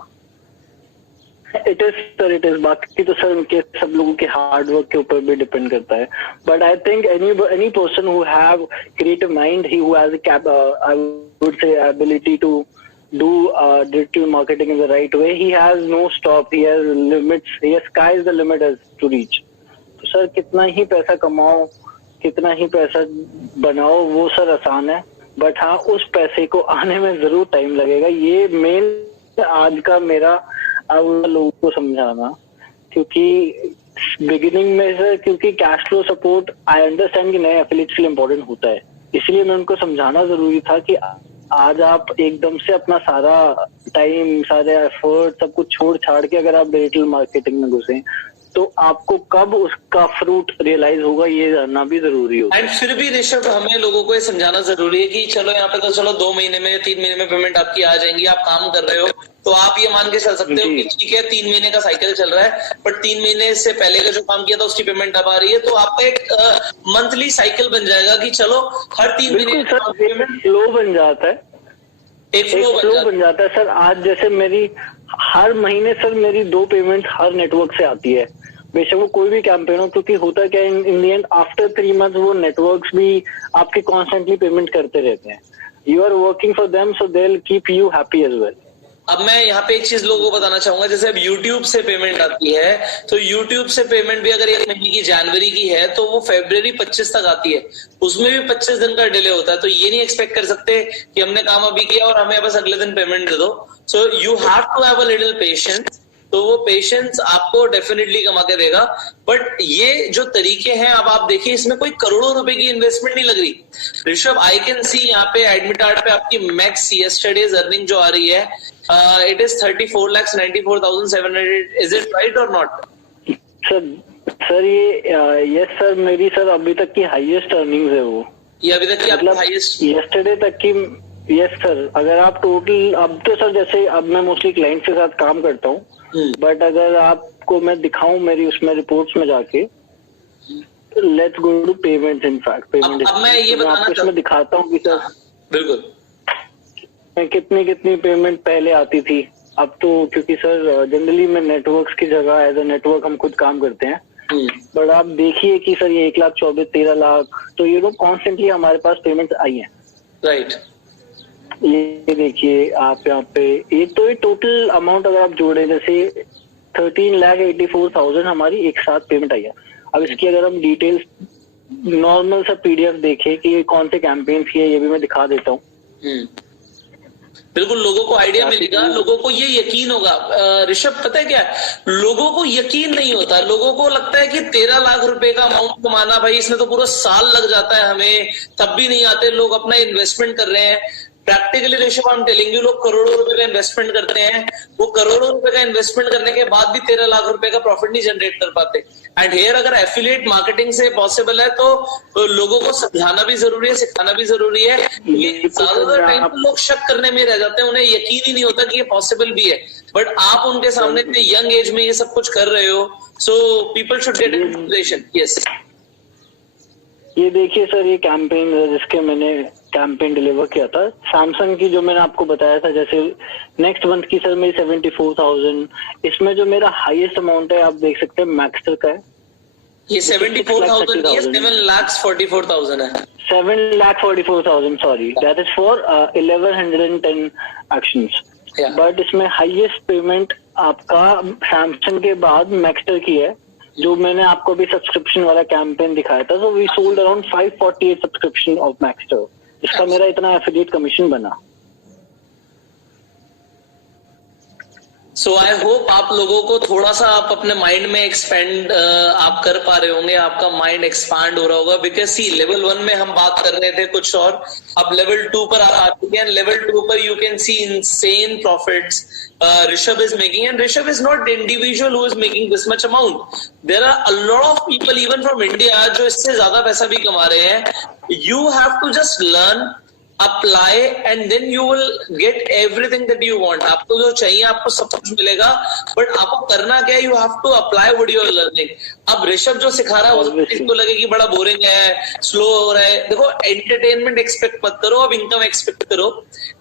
It is sir, it is. बाकी तो सर उनके सब लोगों के हार्ड वर्क के ऊपर भी डिपेंड करता है, but I think any person who have creative mind, he who has I would say ability to do digital marketing in the right way, he has no stop, he has limits, he has sky is the limit as to reach. तो sir कितना ही पैसा कमाओ, कितना ही पैसा बनाओ, वो sir आसान है, बट हाँ उस पैसे को आने में जरूर टाइम लगेगा। ये मेन आज का मेरा लोगों को समझाना, क्योंकि बिगिनिंग में सर, क्योंकि cash flow support I understand कि नए एफिलिएट्स के लिए इम्पोर्टेंट होता है, इसलिए मैं उनको समझाना जरूरी था कि आज आप एकदम से अपना सारा टाइम, सारे एफर्ट, सब कुछ छोड़ छाड़ के अगर आप डिजिटल मार्केटिंग में घुसे तो आपको कब उसका फ्रूट रियलाइज होगा ये जानना भी जरूरी होता है। एंड फिर भी ऋषभ, हमें लोगों को ये समझाना जरूरी है कि चलो यहाँ पे तो चलो 2 महीने में 3 महीने में पेमेंट आपकी आ जाएंगी, आप काम कर रहे हो तो आप ये मान के चल सकते हो कि ठीक है 3 महीने का साइकिल चल रहा है, बट 3 महीने से पहले का जो काम किया था उसकी पेमेंट अब आ रही है, तो आपका एक मंथली साइकिल बन जाएगा कि चलो हर 3 महीने पेमेंट फ्लो बन जाता है, एक फ्लो बन जाता है सर। आज जैसे मेरी हर महीने सर मेरी 2 पेमेंट हर नेटवर्क से आती है, बेशक वो कोई भी कैंपेन हो, क्योंकि होता क्या है in the end after 3 months वो नेटवर्क्स भी आपके कॉन्स्टेंटली पेमेंट करते रहते हैं. You are working for them, so they will keep you happy as well. अब मैं यहाँ पे एक चीज लोगों को बताना चाहूंगा, जैसे अब YouTube से पेमेंट आती है, तो YouTube से पेमेंट भी अगर 1 महीने की जनवरी की है तो वो फरवरी 25 तक आती है, उसमें भी 25 दिन का डिले होता है. तो ये नहीं एक्सपेक्ट कर सकते कि हमने काम अभी किया और हमें बस अगले दिन पेमेंट दे दो. So you have to have a little patience. तो वो पेशेंस आपको डेफिनेटली कमा के देगा. बट ये जो तरीके हैं, अब आप देखिए, इसमें कोई करोड़ों रुपए की इन्वेस्टमेंट नहीं लग रही. ऋषभ, आई कैन सी यहाँ पे एडमिट कार्ड पे आपकी मैक्स यस्टरडेज अर्निंग जो आ रही है, it is 34,94,700. Is it right or not? Sir ये यस सर, मेरी सर अभी तक की हाईएस्ट अर्निंग्स है वो. ये अभी तक की आपकी हाईएस्ट यस्टरडे तक की. यस सर, अगर आप टोटल, अब तो सर जैसे अब मैं मोस्टली क्लाइंट के साथ काम करता हूँ, बट अगर आपको मैं दिखाऊं मेरी उसमें रिपोर्ट्स में जाके, let's go to payment. In fact payment अब मैं ये बताना इसमें दिखाता हूँ कि सर बिल्कुल कितनी पेमेंट पहले आती थी. अब तो क्योंकि सर जनरली मैं नेटवर्क्स की जगह एज अ नेटवर्क हम खुद काम करते हैं, बट आप देखिए कि सर ये 1,24,13 लाख, तो ये लोग कॉन्स्टेंटली हमारे पास पेमेंट आई है. राइट. ये देखिए आप यहाँ पे, ये तो ये टोटल अमाउंट अगर आप जोड़े, जैसे 13,84,000 हमारी एक साथ पेमेंट आई है. अब इसकी अगर हम डिटेल्स नॉर्मल सा PDF देखें कि कौन से कैंपेन की है, ये भी मैं दिखा देता हूँ. बिल्कुल, लोगों को आइडिया मिलेगा, लोगों को ये यकीन होगा. ऋषभ, पता है क्या, लोगों को यकीन नहीं होता. लोगों को लगता है कि 13 लाख रुपए का अमाउंट कमाना, भाई इसमें तो पूरा साल लग जाता है हमें, तब भी नहीं आते. लोग अपना इन्वेस्टमेंट कर रहे हैं. Practically Rishabh, I am telling you, लोग करोड़ों रुपए का इन्वेस्टमेंट करते हैं. वो करोड़ों रुपए का इन्वेस्टमेंट करने के बाद भी 13 लाख रुपए का प्रॉफिट नहीं जनरेट कर पाते. एंड हियर अगर एफिलिएट मार्केटिंग से पॉसिबल है तो लोगों को समझाना भी जरूरी है, सिखाना भी जरूरी है. ज्यादातर टाइम तो लोग शक करने में रह जाते हैं, उन्हें यकीन ही नहीं होता कि ये पॉसिबल भी है. बट आप उनके सामने इतने यंग एज में ये सब कुछ कर रहे हो, so people should get inspiration. Yes, ये देखिए सर, ये कैंपेन जिसके मैंने कैंपेन डिलीवर किया था सैमसंग की, जो मैंने आपको बताया था, जैसे नेक्स्ट मंथ की सर मेरी 74,000. इसमें जो मेरा हाईएस्ट अमाउंट है आप देख सकते हैं मैक्सटर का है. ये 74,000 नहीं है, 7,44,000 है. 7,44,000, sorry, that is for 1,110 actions. But इसमें हाईएस्ट पेमेंट आपका सैमसंग के बाद मैक्सटर की है, जो मैंने आपको भी सब्सक्रिप्शन वाला कैंपेन दिखाया था. So we sold around 548 subscription of Maxter, जिसका मेरा इतना एफिलिएट कमीशन बना. सो आई होप आप लोगों को थोड़ा सा आप अपने माइंड में एक्सपेंड आप कर पा रहे होंगे, आपका माइंड एक्सपांड हो रहा होगा. बिकॉज सी, लेवल 1 में हम बात कर रहे थे कुछ और, अब लेवल 2 पर आप आ चुके हैं. लेवल 2 पर you can C Insane profits Rishabh is making, and Rishabh is not the individual who is making this much amount. There are a lot of people even from India जो इससे ज्यादा पैसा भी कमा रहे हैं. You have to just learn, apply, and then you will get everything that you want. आपको जो चाहिए आपको सब कुछ मिलेगा, बट आपको करना क्या है, you have to apply what you are learning. अब ऋषभ जो सिखा रहा है हो सकता है इसको लगे कि बड़ा बोरिंग है, स्लो हो रहा है. देखो, एंटरटेनमेंट एक्सपेक्ट मत करो, अब इनकम एक्सपेक्ट करो.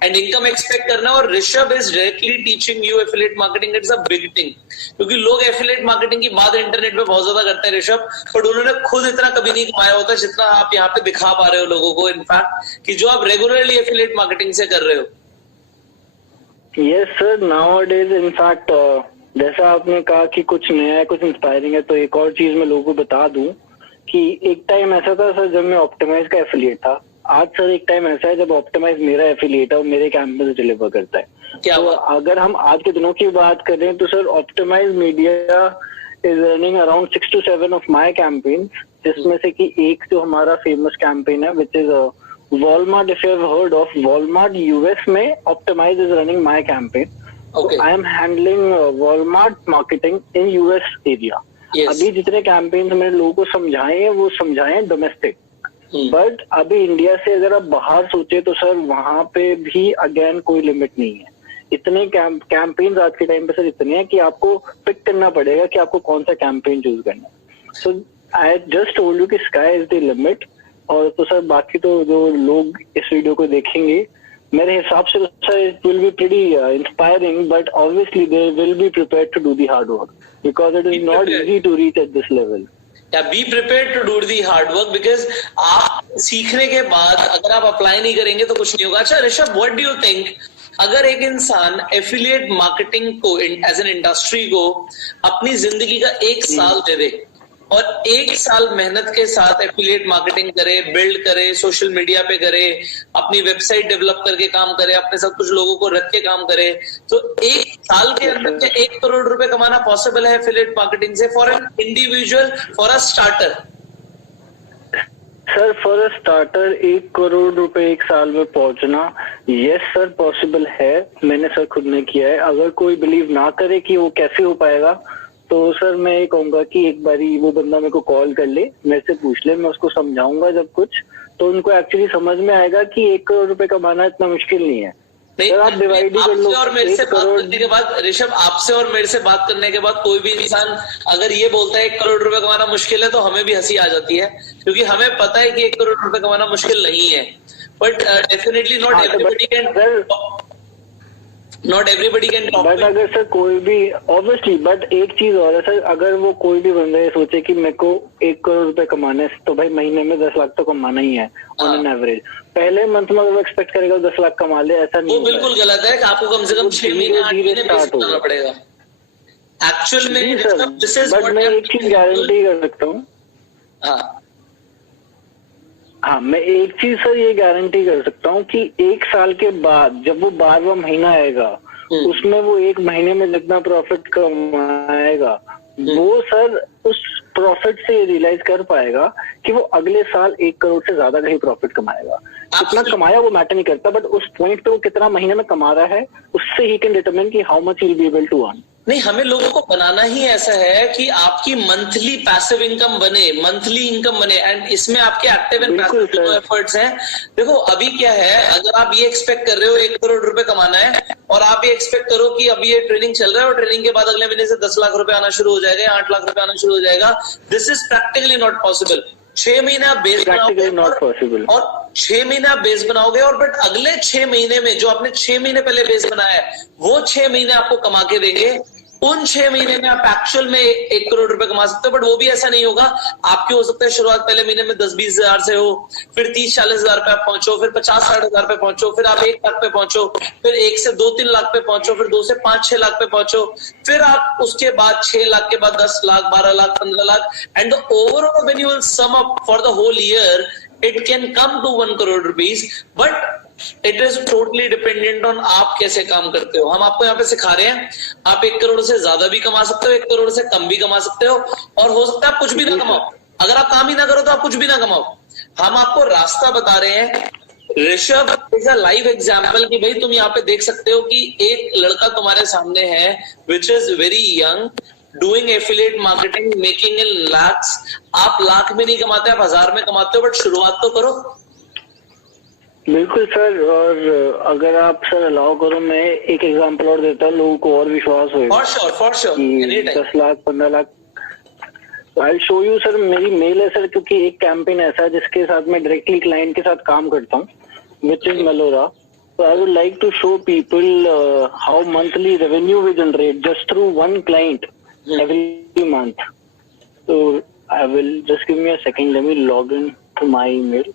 एंड इनकम एक्सपेक्ट करना, और Rishabh is directly teaching you affiliate marketing. It's a big thing, क्योंकि लोग एफिलिएट मार्केटिंग की बात इंटरनेट पे बहुत ज्यादा करते हैं ऋषभ, बट उन्होंने खुद इतना कभी नहीं कमाया होता जितना आप यहाँ पे दिखा पा रहे हो लोगों को. इनफैक्ट कि जो आप रेगुलरली एफिलिएट मार्केटिंग से कर रहे हो. यस सर, नाउअडेज इनफैक्ट जैसा आपने कहा कि कुछ नया है, कुछ इंस्पायरिंग है, तो एक और चीज मैं लोगों को बता दूं कि एक टाइम ऐसा था सर जब मैं ऑप्टिमाइज का एफिलिएट था. आज सर एक टाइम ऐसा है जब ऑप्टिमाइज मेरा एफिलिएट है और मेरे कैंपेन से डिलीवर करता है. तो अगर हम आज के दिनों की बात करें तो sir optimise media is running around 6 to 7 of my campaign, जिसमें से कि एक जो हमारा फेमस कैंपेन है which is Walmart. If you have heard of Walmart US में Optimize is running my campaign. Okay. So I am handling Walmart marketing in US area. Yes. अभी जितने कैंपेन मैंने लोगों को समझाए हैं वो समझाए हैं डोमेस्टिक. बट अभी इंडिया से अगर आप बाहर सोचे तो सर वहां पे भी अगेन कोई लिमिट नहीं है. इतने कैंपेन आज के टाइम पे सर इतने हैं कि आपको पिक करना पड़ेगा कि आपको कौन सा कैंपेन चूज करना है. सो आई जस्ट टोल्ड यू कि स्काई इज द लिमिट. और तो सर बाकी तो जो लोग इस वीडियो को देखेंगे मेरे हिसाब से sir it will be pretty inspiring, but obviously they will be prepared to do the hard work because it is not easy to reach at this level. Be prepared to do the hard work, because आप सीखने के बाद अगर आप apply नहीं करेंगे तो कुछ नहीं होगा. अच्छा Rishabh, what do you think, अगर एक इंसान एफिलिएट मार्केटिंग को एज एन इंडस्ट्री को अपनी जिंदगी का 1 साल दे दे और 1 साल मेहनत के साथ एफिलिएट मार्केटिंग करे, बिल्ड करे, सोशल मीडिया पे करे, अपनी वेबसाइट डेवलप करके काम करे, अपने साथ कुछ लोगों को रख के काम करे, तो 1 साल के अंदर 1 करोड़ रुपए कमाना पॉसिबल है एफिलिएट मार्केटिंग से for an individual, for a starter? Sir for a starter 1 crore रुपए 1 साल में पहुंचना, यस सर पॉसिबल है. मैंने सर खुद ने किया है. अगर कोई बिलीव ना करे कि वो कैसे हो पाएगा, तो सर मैं ये कहूंगा कि एक बारी वो बंदा मेरे को कॉल कर ले, मेरे से पूछ ले, मैं उसको समझाऊंगा जब कुछ, तो उनको एक्चुअली समझ में आएगा कि 1 करोड़ रुपए कमाना इतना मुश्किल नहीं है. सर आप डिवाइड ही कर लो. और मेरे से बात करने के बाद ऋषभ, आपसे और मेरे से बात करने के बाद कोई भी इंसान अगर ये बोलता है 1 करोड़ रुपए कमाना मुश्किल है, तो हमें भी हंसी आ जाती है, क्योंकि हमें पता है कि 1 करोड़ रुपए कमाना मुश्किल नहीं है. But definitely not everybody can, not everybody can. But अगर सर कोई भी ऑब्वियसली, बट एक चीज और है सर, अगर वो कोई भी बंदा ये सोचे कि मेरे को 1 करोड़ रुपए कमाने, तो भाई महीने में 10 लाख तो कमाना ही है ऑन एन एवरेज. पहले मंथ में अगर वो एक्सपेक्ट करेगा 10 लाख कमा ले, ऐसा नहीं. वो बिल्कुल गलत है कि आपको कम से कम 6 महीने 8 महीने बेस करना पड़ेगा एक्चुअल में. बट मैं एक चीज गारंटी कर सकता हूँ. हाँ, मैं एक चीज सर ये गारंटी कर सकता हूँ कि 1 साल के बाद जब वो 12वां महीना आएगा, उसमें वो 1 महीने में जितना प्रॉफिट कमाएगा, वो सर उस प्रॉफिट से रियलाइज कर पाएगा कि वो अगले साल 1 करोड़ से ज्यादा कहीं प्रॉफिट कमाएगा. कितना कमाया वो मैटर नहीं करता, बट उस पॉइंट पे वो कितना महीने में कमा रहा है, उससे ही कैन डिटरमिन कि how much he will be able to earn. नहीं, हमें लोगों को बनाना ही ऐसा है कि आपकी मंथली पैसिव इनकम बने, मंथली इनकम बने, एंड इसमें आपके एक्टिव एंड पैसिव एफर्ट्स हैं. देखो अभी क्या है, अगर आप ये एक्सपेक्ट कर रहे हो 1 करोड़ रुपए कमाना है, और आप ये एक्सपेक्ट करो कि अभी ये ट्रेनिंग चल रहा है और ट्रेनिंग के बाद अगले महीने से 10 लाख रुपए आना शुरू हो जाएगा, 8 लाख रुपए आना शुरू हो जाएगा, this is practically not possible. 6 महीने आप बेस बनाओगे और 6 महीने आप बेस बनाओगे, और बट अगले 6 महीने में जो आपने 6 महीने पहले बेस बनाया है, वो 6 महीने आपको कमा के देंगे. उन 6 महीने में आप एक्चुअल में 1 करोड़ रुपए कमा सकते हो. बट वो भी ऐसा नहीं होगा. आपकी हो सकता है शुरुआत पहले महीने में 10-20 हजार से हो, फिर 30-40 हजार पे आप पहुंचो, फिर 50-60 हजार पे पहुंचो, फिर आप 1 लाख पे पहुंचो, फिर 1 से 2-3 लाख पे पहुंचो, फिर 2 से 5-6 लाख पे पहुंचो, फिर आप उसके बाद 6 लाख के बाद 10 lakh, 12 lakh, 15 lakh, and the overall when you will sum up for the whole year, it can come to 1 crore rupees. But it is totally dependent on आप कैसे काम करते हो. हम आपको यहाँ पे सिखा रहे हैं, आप 1 करोड़ से ज्यादा भी कमा सकते हो, 1 करोड़ से कम भी कमा सकते हो, और हो सकता है आप कुछ भी ना कमाओ. अगर आप काम ही ना करो तो आप कुछ भी ना कमाओ. हम आपको रास्ता बता रहे हैं. Rishabh is a live example कि भाई तुम यहाँ पे देख सकते हो कि एक लड़का तुम्हारे सामने है which is very young, doing affiliate marketing, making in lakhs. आप लाख में नहीं कमाते, आप 1000 में कमाते हो, बट शुरुआत तो करो. बिल्कुल सर. और अगर आप सर अलाउ करो, मैं एक एग्जांपल और देता हूँ, लोगों को और विश्वास होगा. For sure 10 lakh 15 lakh I show you sir. मेरी मेल है सर, क्योंकि एक कैंपेन ऐसा है जिसके साथ मैं डायरेक्टली क्लाइंट के साथ काम करता हूँ, which is Melora. So I would like to show people how monthly revenue we generate just through one client every month. So I will just give me a second. Let me log in to my email.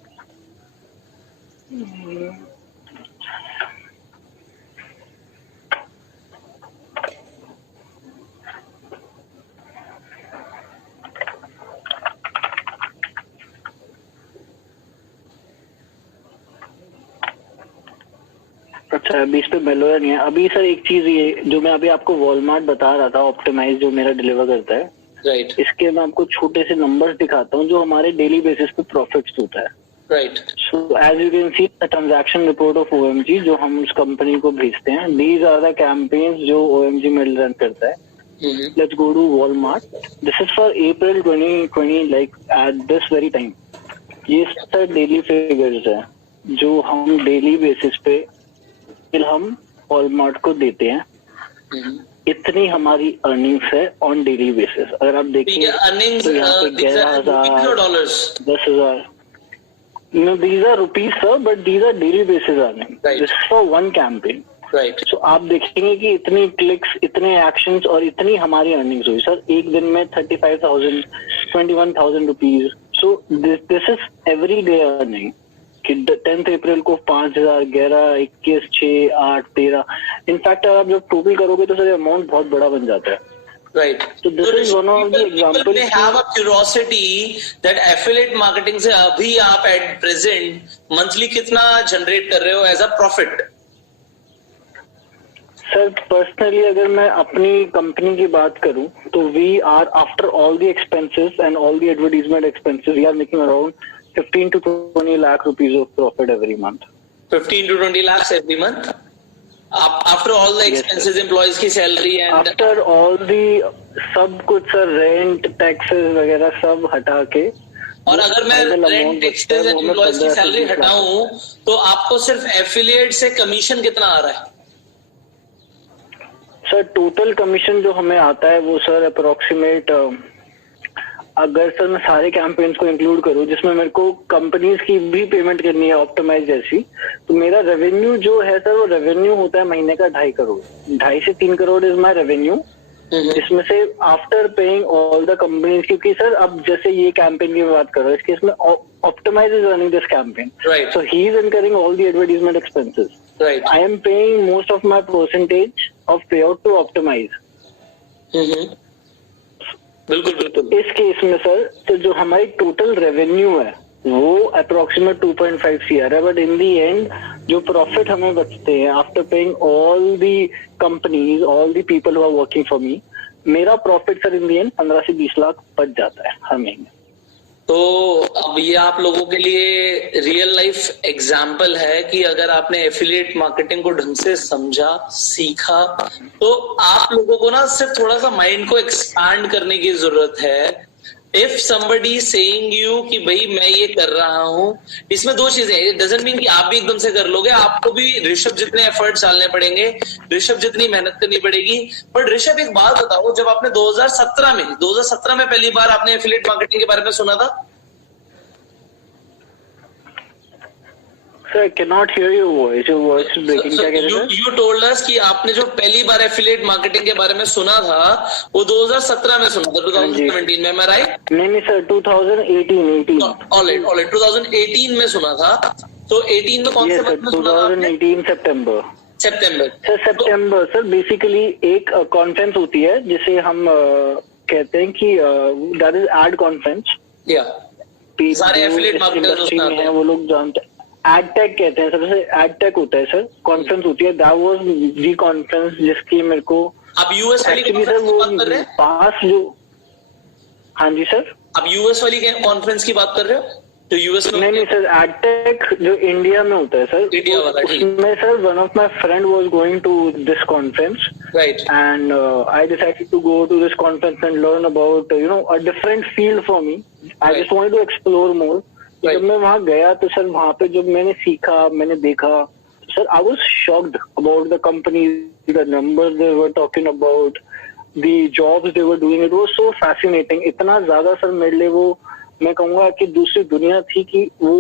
अच्छा, अभी इस पे मेलोरा नहीं है. अभी sir एक चीज ये जो मैं अभी आपको वॉलमार्ट बता रहा था, ऑप्टिमाइज जो मेरा डिलीवर करता है, राइट. इसके मैं आपको छोटे से नंबर्स दिखाता हूँ जो हमारे डेली बेसिस पे प्रॉफिट्स होता है. Right. So as you can see the transaction report of OMG जो हम उस कंपनी को भेजते हैं, दीज आर द कैंपेन्स जो OMG मेल रन करता है. Let's go to Walmart. This is for April 2020, like at this very time. ये सर डेली फिगर्स है जो हम डेली बेसिस पे हम वॉलमार्ट को देते हैं. इतनी हमारी अर्निंग्स है ऑन डेली बेसिस. अगर आप देखिए अर्निंग्स तो यहाँ पे 11,000, 10,000 No, these are rupees, sir, but these are daily basis earning. Right. This is for one campaign. Right So आप देखेंगे कि इतनी क्लिक्स, इतने एक्शंस और इतनी हमारी अर्निंग्स हुई सर एक दिन में 35,000, 21,000 rupees. So this is every day earning कि 10 अप्रैल को 5,000, 11, 21, 6, 8, 13. इनफैक्ट आप जब टोटल करोगे तो सर अमाउंट बहुत बड़ा बन जाता है. Right. So this is one of the examples. People may have a curiosity that affiliate marketing से अभी आप at present monthly कितना generate कर रहे हो as a profit? Sir personally अगर मैं अपनी कंपनी की बात करूं तो we are after all the expenses and all the advertisement expenses we are making around 15 to 20 lakh rupees of profit every month. 15 to 20 lakhs every month? After all the expenses, Yes, employees की salary and after all the sub कुछ sir rent taxes वगैरह सब हटा के. और अगर मैं rent taxes and employees की सैलरी हटाऊं तो आपको सिर्फ एफिलिएट से कमीशन कितना आ रहा है? सर टोटल कमीशन जो हमें आता है वो सर अप्रोक्सीमेट अगर सर मैं सारे कैंपेन्स को इंक्लूड करूं जिसमें मेरे को कंपनीज की भी पेमेंट करनी है ऑप्टिमाइज जैसी, तो मेरा रेवेन्यू जो है सर वो रेवेन्यू होता है महीने का 2.5 करोड़. 2.5 से 3 करोड़ इज माई रेवेन्यू. इसमें से after paying all the companies, क्योंकि सर अब जैसे ये कैंपेन की बात करो इसके इसमें optimise is running this campaign. Right. So he is incurring all the advertisement expenses. Right. I am paying most of my percentage of payout to optimize. बिल्कुल बिल्कुल. इस केस में सर तो जो हमारी टोटल रेवेन्यू है वो अप्रोक्सीमेट 2.5 CR है, बट इन दी एंड जो प्रॉफिट हमें बचते हैं after paying all the companies, all the people who are working for me, मेरा profit sir in the end 15 से 20 लाख बच जाता है हर महीने. तो अब ये आप लोगों के लिए रियल लाइफ एग्जाम्पल है कि अगर आपने एफिलिएट मार्केटिंग को ढंग से समझा, सीखा, तो आप लोगों को ना सिर्फ थोड़ा सा माइंड को एक्सपैंड करने की जरूरत है. इफ समबडी सेइंग यू कि भाई मैं ये कर रहा हूं, इसमें दो चीजें, इट डजंट मीन कि आप भी एकदम से कर लोगे. आपको भी ऋषभ जितने एफर्ट्स डालने पड़ेंगे, ऋषभ जितनी मेहनत करनी पड़ेगी. बट ऋषभ एक बात बताओ, जब आपने 2017 में पहली बार आपने एफिलिएट मार्केटिंग के बारे में सुना था? Sir, I cannot hear your voice. Your voice is breaking. क्या कह रहे थे? You told us कि आपने जो पहली बार एफिलिएट मार्केटिंग के बारे में सुना था वो 2017 में सुना था, 2017 में. मैं राइट? नहीं सर 2018. ऑलराइट 2018 में सुना था. तो 18 में कौन से मंथ में सुना था आपने? 2018 सितंबर. सर सितंबर सर बेसिकली एक कॉन्फ्रेंस होती है जिसे हम कहते हैं कि दैट इज एड कॉन्फ्रेंस. या सारे एफिलिएट मार्केटर्स उसमें आते हैं, वो लोग जानते हैं. एडटेक कहते हैं सर, एडटेक होता है सर. कॉन्फ्रेंस होती है, दैट वाज दी कॉन्फ्रेंस जिसकी मेरे को आप यूएस वाली एक्चुअली सर कॉन्फ्रेंस की वो बात कर रहे हैं? पास जो. हाँ जी सर. आप यूएस वाली कॉन्फ्रेंस की बात कर रहे हो जो यूएस में? नहीं सर एडटेक जो इंडिया में होता है सर, इंडिया वाला, ठीक. उसमें sir one of my friend was going to this conference. Right. And I decided to go to this conference and learn about a different field for me. I Right. just wanted to explore more. Right. जब मैं वहाँ गया तो sir वहाँ पे जब मैंने सीखा, मैंने देखा, sir I was shocked about the companies, the numbers they were talking about, the jobs they were doing. It was so fascinating. इतना ज्यादा सर मेरे लिए वो मैं कहूँगा कि दूसरी दुनिया थी कि वो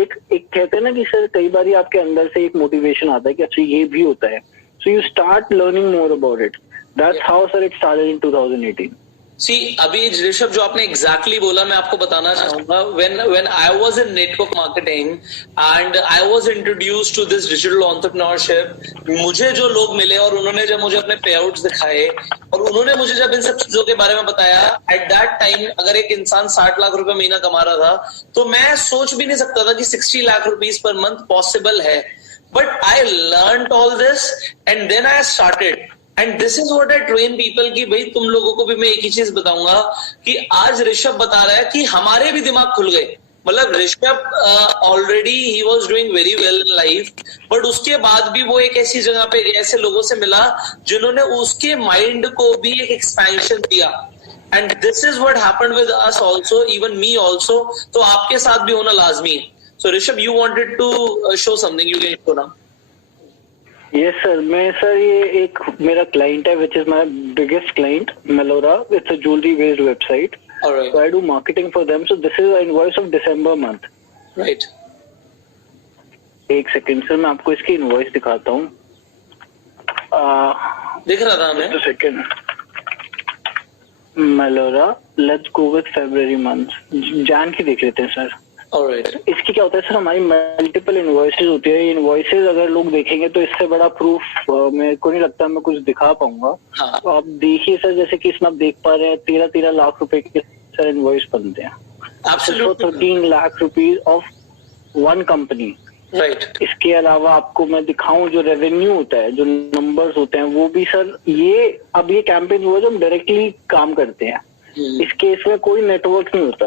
एक कहते हैं ना कि सर कई बार आपके अंदर से एक मोटिवेशन आता है कि अच्छा ये भी होता है. So you start learning more about it. That's how sir it started in 2018. सी अभी ऋषभ जो आपने एग्जैक्टली बोला मैं आपको बताना चाहूंगा. When I was in network marketing and I was introduced to this digital entrepreneurship, मुझे जो लोग मिले और उन्होंने जब मुझे अपने पे आउट्स दिखाए और उन्होंने मुझे जब इन सब चीजों के बारे में बताया, एट दैट टाइम अगर एक इंसान 60 लाख रुपए महीना कमा रहा था तो मैं सोच भी नहीं सकता था कि 60 lakh rupees per month possible है. But I learned all this and then I started. And this is what I train people की भाई तुम लोगों को भी मैं एक ही चीज बताऊंगा कि आज ऋषभ बता रहा है कि हमारे भी दिमाग खुल गए. मतलब Rishabh already he was doing very well in life, but उसके बाद भी वो एक ऐसी जगह पे गया, ऐसे लोगों से मिला जिन्होंने उसके माइंड को भी एक एक्सपेंशन दिया. And this is what happened with us also, even me also. तो आपके साथ भी होना लाजमी है. So Rishabh you wanted to show something, you can show now. Yes sir, मैं सर ये एक मेरा क्लाइंट है which is my biggest client, Melora. It's a jewelry based website. Alright. So I do marketing for them. So this is an invoice of December month. Right. एक second sir, मैं आपको इसकी invoice दिखाता हूँ। दिख रहा था हमें। Second, Melora, let's go with February month, Jan की देख लेते हैं सर। ऑलराइट। इसकी क्या होता है सर, हमारी मल्टीपल इनवॉइसेज होती है। इनवॉइसेज अगर लोग देखेंगे तो इससे बड़ा प्रूफ मेरे को नहीं लगता मैं कुछ दिखा पाऊंगा। हाँ। तो आप देखिए सर, जैसे कि इसमें आप देख पा रहे हैं 13 लाख रुपए के सर इनवॉइस बनते हैं। Absolutely 13 lakh rupees of one company. Right. इसके अलावा आपको मैं दिखाऊं जो रेवेन्यू होता है, जो नंबर्स होते हैं, वो भी सर ये कैंपेन जो है जो हम डायरेक्टली काम करते हैं। इस केस में कोई नेटवर्क नहीं होता।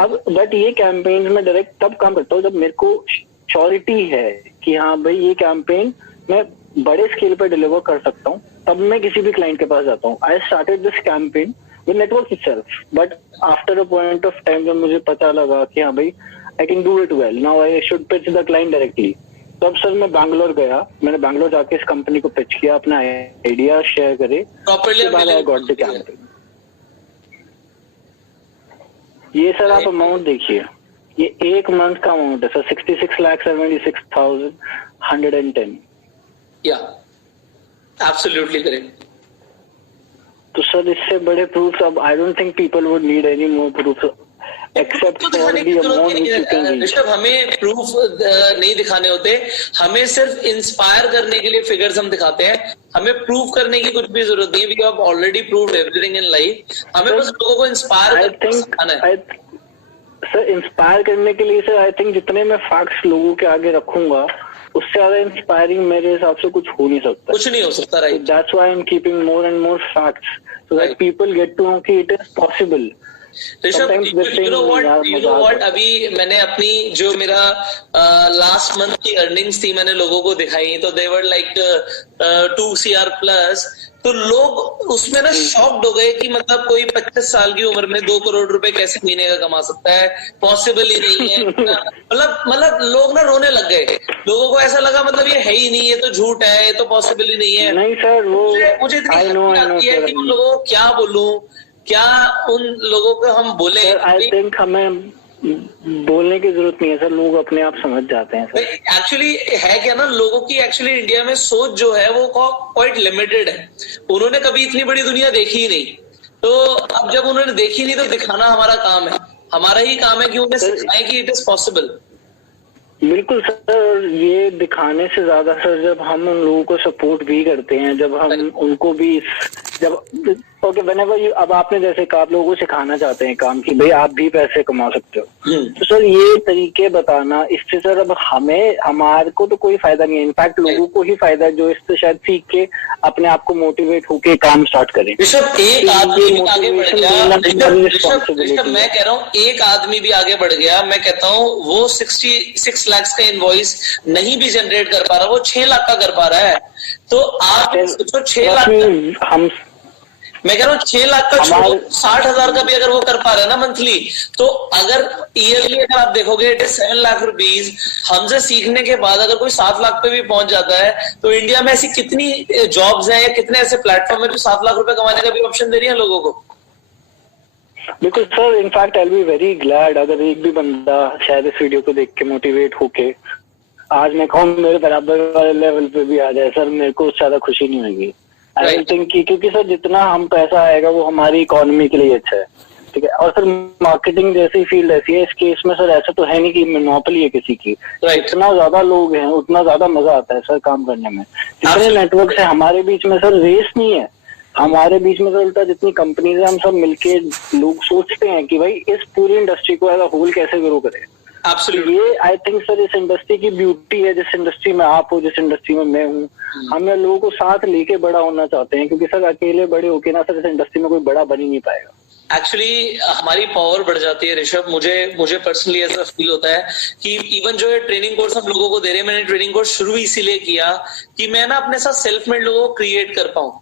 अब बट ये कैंपेन में डायरेक्ट तब काम करता हूँ जब मेरे को श्योरिटी है कि हाँ भाई ये कैंपेन मैं बड़े स्केल पर डिलीवर कर सकता हूँ, तब मैं किसी भी क्लाइंट के पास जाता हूँ। I started this campaign with network itself, but after a point of time जब मुझे पता लगा कि हाँ भाई I can do it well, now I should pitch the client directly, तब सर मैं बैंगलोर गया। मैंने बैंगलोर जाके इस कंपनी को पिच किया, अपना आइडिया शेयर करे, उसके बाद आई गॉट द कैंपेन। ये सर आप अमाउंट देखिए, ये एक मंथ का अमाउंट है सर, 66,76,110। या एब्सोल्युटली करेक्ट। तो सर इससे बड़े प्रूफ अब I don't think people would need any more proof except for the amount which you can reach. Rishabh, हमें प्रूफ नहीं दिखाने होते, हमें सिर्फ इंस्पायर करने के लिए फिगर्स हम दिखाते हैं। हमें प्रूव करने की कुछ भी जरूरत नहीं है, we have already proved everything in life. हमें बस लोगों को इंस्पायर करना है। सर इंस्पायर करने के लिए सर आई थिंक जितने मैं फैक्ट्स लोगों के आगे रखूंगा उससे ज्यादा इंस्पायरिंग मेरे हिसाब से कुछ हो नहीं सकता। कुछ नहीं हो सकता, right. That's why I am keeping more and more facts so that people get to know कि it is possible. Rishabh, you know what, अभी मैंने अपनी जो मेरा लास्ट मंथ की अर्निंग्स थी मैंने लोगों को दिखाई, तो दे वर लाइक 2 CR प्लस। तो लोग उसमें ना शॉक्ड हो गए कि मतलब कोई 25 साल की उम्र में 2 करोड़ रुपए कैसे महीने का कमा सकता है, पॉसिबल ही नहीं है। मतलब लोग ना रोने लग गए। लोगों को ऐसा लगा मतलब ये है ही नहीं, ये तो झूठ है, ये तो पॉसिबल ही नहीं है। नहीं सर, वो मुझे इतनी हंसी आती है कि उन लोगों को क्या बोलूं, क्या उन लोगों को हम बोले। आई थिंक हमें बोलने की जरूरत नहीं है सर, लोग अपने आप समझ जाते हैं सर। एक्चुअली है क्या ना, लोगों की एक्चुअली इंडिया में सोच जो है वो क्वाइट लिमिटेड है। उन्होंने कभी इतनी बड़ी दुनिया देखी ही नहीं, तो अब जब उन्होंने देखी नहीं तो दिखाना हमारा काम है। हमारा ही काम है कि उन्हें सिखाएं कि इट इज पॉसिबल। बिल्कुल सर, ये दिखाने से ज्यादा सर जब हम उन लोगों को सपोर्ट भी करते हैं, जब हम उनको भी जब ओके व्हेनेवर यू, अब आपने जैसे कहा आप लोगों को सिखाना चाहते हैं काम की भाई आप भी पैसे कमा सकते हो, तो सर ये तरीके बताना, इससे सर अब हमारे को तो कोई फायदा नहीं है, इनफैक्ट लोगों को ही फायदा है जो इससे शायद सीख के अपने आप को मोटिवेट होके काम स्टार्ट करें। ऋषभ, एक आदमी भी आगे बढ़ गया। ऋषभ, मैं कह रहा हूँ एक आदमी भी आगे बढ़ गया। मैं कहता हूँ वो 66 लाख का इनवॉइस नहीं भी जनरेट कर पा रहा, वो 6 लाख का कर पा रहा है। तो आप सोचो 6 लाख, मैं कह रहा हूँ 6 लाख का छोड़ो, 60,000 का भी अगर वो कर पा रहा है ना मंथली, तो अगर ईयरली अगर आप देखोगे इट इज 7 लाख रुपीज। हमसे सीखने के बाद अगर कोई 7 लाख पे भी पहुंच जाता है, तो इंडिया में ऐसी कितनी जॉब्स हैं या कितने ऐसे प्लेटफॉर्म है जो 7 लाख रुपए कमाने का भी ऑप्शन दे रही है लोगों को। बिल्कुल sir, in fact I will be very glad अगर एक भी बंदा शायद इस वीडियो को देख के मोटिवेट होके आज मैं कहूँ मेरे बराबर वाले लेवल पे भी आ जाए सर, मेरे को ज्यादा खुशी नहीं होगी। आई डोंट थिंक क्योंकि सर जितना हम पैसा आएगा वो हमारी इकोनॉमी के लिए अच्छा है, ठीक है। और सर मार्केटिंग जैसी फील्ड ऐसी है, इस केस में सर ऐसा तो है नहीं कि मोनोपोली है किसी की। जितना ज्यादा लोग हैं उतना ज्यादा मजा आता है सर काम करने में। जितने नेटवर्क है हमारे बीच में सर रेस नहीं है, हमारे बीच में सर उल्टा जितनी कंपनीज है हम सब मिलके लोग सोचते हैं कि भाई इस पूरी इंडस्ट्री को एज अ होल कैसे ग्रो करें। ये आई थिंक सर इस इंडस्ट्री की ब्यूटी है, जिस इंडस्ट्री में आप हो, जिस इंडस्ट्री में मैं हूँ, हम लोगों को साथ लेके बड़ा होना चाहते हैं, क्योंकि सर अकेले बड़े होके ना सर इस इंडस्ट्री में कोई बड़ा बन ही नहीं पाएगा। एक्चुअली हमारी पावर बढ़ जाती है ऋषभ। मुझे पर्सनली ऐसा फील होता है कि इवन जो है ट्रेनिंग कोर्स हम लोगों को दे रहे हैं, मैंने ट्रेनिंग कोर्स शुरू इसीलिए किया कि मैं ना अपने साथ सेल्फ मेड लोगों को क्रिएट कर पाऊं।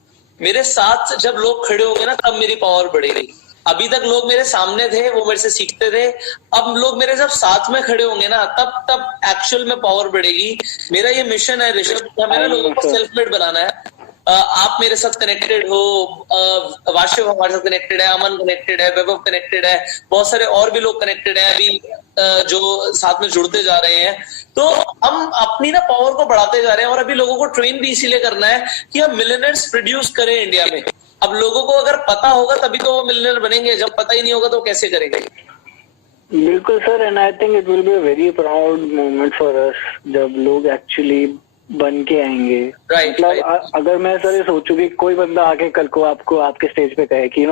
मेरे साथ जब लोग खड़े होंगे ना तब मेरी पावर बढ़ेगी। अभी तक लोग मेरे सामने थे, वो मेरे से सीखते थे, अब लोग मेरे जब साथ में खड़े होंगे ना तब एक्चुअल में पावर बढ़ेगी। मेरा ये मिशन है ऋषभ, मेरा लोगों को सेल्फ मेड बनाना है। आप मेरे साथ कनेक्टेड हो, वाशिफ हमारे साथ कनेक्टेड है, अमन कनेक्टेड है, वैभव कनेक्टेड है, बहुत सारे और भी लोग कनेक्टेड है अभी जो साथ में जुड़ते जा रहे हैं। तो हम अपनी ना पावर को बढ़ाते जा रहे हैं और अभी लोगों को ट्रेन भी इसीलिए करना है कि हम मिलियनेयर्स प्रोड्यूस करें इंडिया में। अब लोगों को अगर पता होगा तभी तो वो मिलियनेयर बनेंगे, जब पता ही नहीं होगा तो कैसे करेंगे। बिल्कुल sir, and I think it will be a very proud moment for us जब लोग एक्चुअली बन के आएंगे। Right, मतलब अगर मैं सर ये सोचूं कि कोई बंदा आके कल को आपको आपके स्टेज पे कहे कि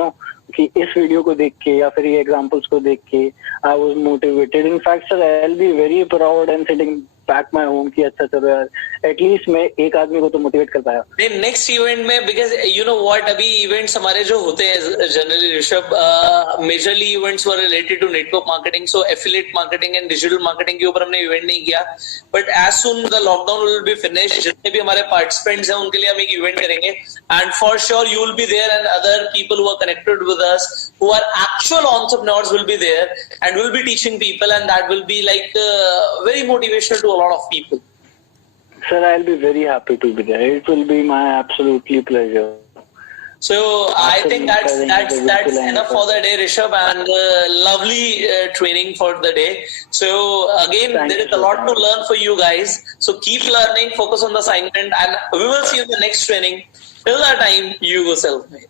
कि इस वीडियो को देख के या फिर ये एग्जांपल्स को देख के I was motivated, in fact sir I will be very proud and sitting back my home कि अच्छा चलो यार एटलीस्ट मैं एक आदमी को तो मोटिवेट कर पाया। नेक्स्ट इवेंट में, बिकॉज यू नो व्हाट, अभी इवेंट्स हमारे जो होते हैं generally Rishabh, majorly events were related to network marketing, so affiliate marketing and digital marketing के ऊपर हमने इवेंट नहीं किया, but as soon the lockdown will be finished, जितने भी हमारे पार्टिसिपेंट्स हैं उनके लिए हम एक इवेंट करेंगे and for sure you will be there and other people who are connected with us who are actual entrepreneurs will be there and will be teaching people, and that will be like very motivational to a lot of people. Sir, I'll be very happy to be there. It will be my absolutely pleasure. So I think that's enough for the day, Rishabh, and lovely training for the day. So again, there is a lot to learn for you guys. So keep learning, focus on the assignment, and we will see you in the next training. Till that time, you go self-made.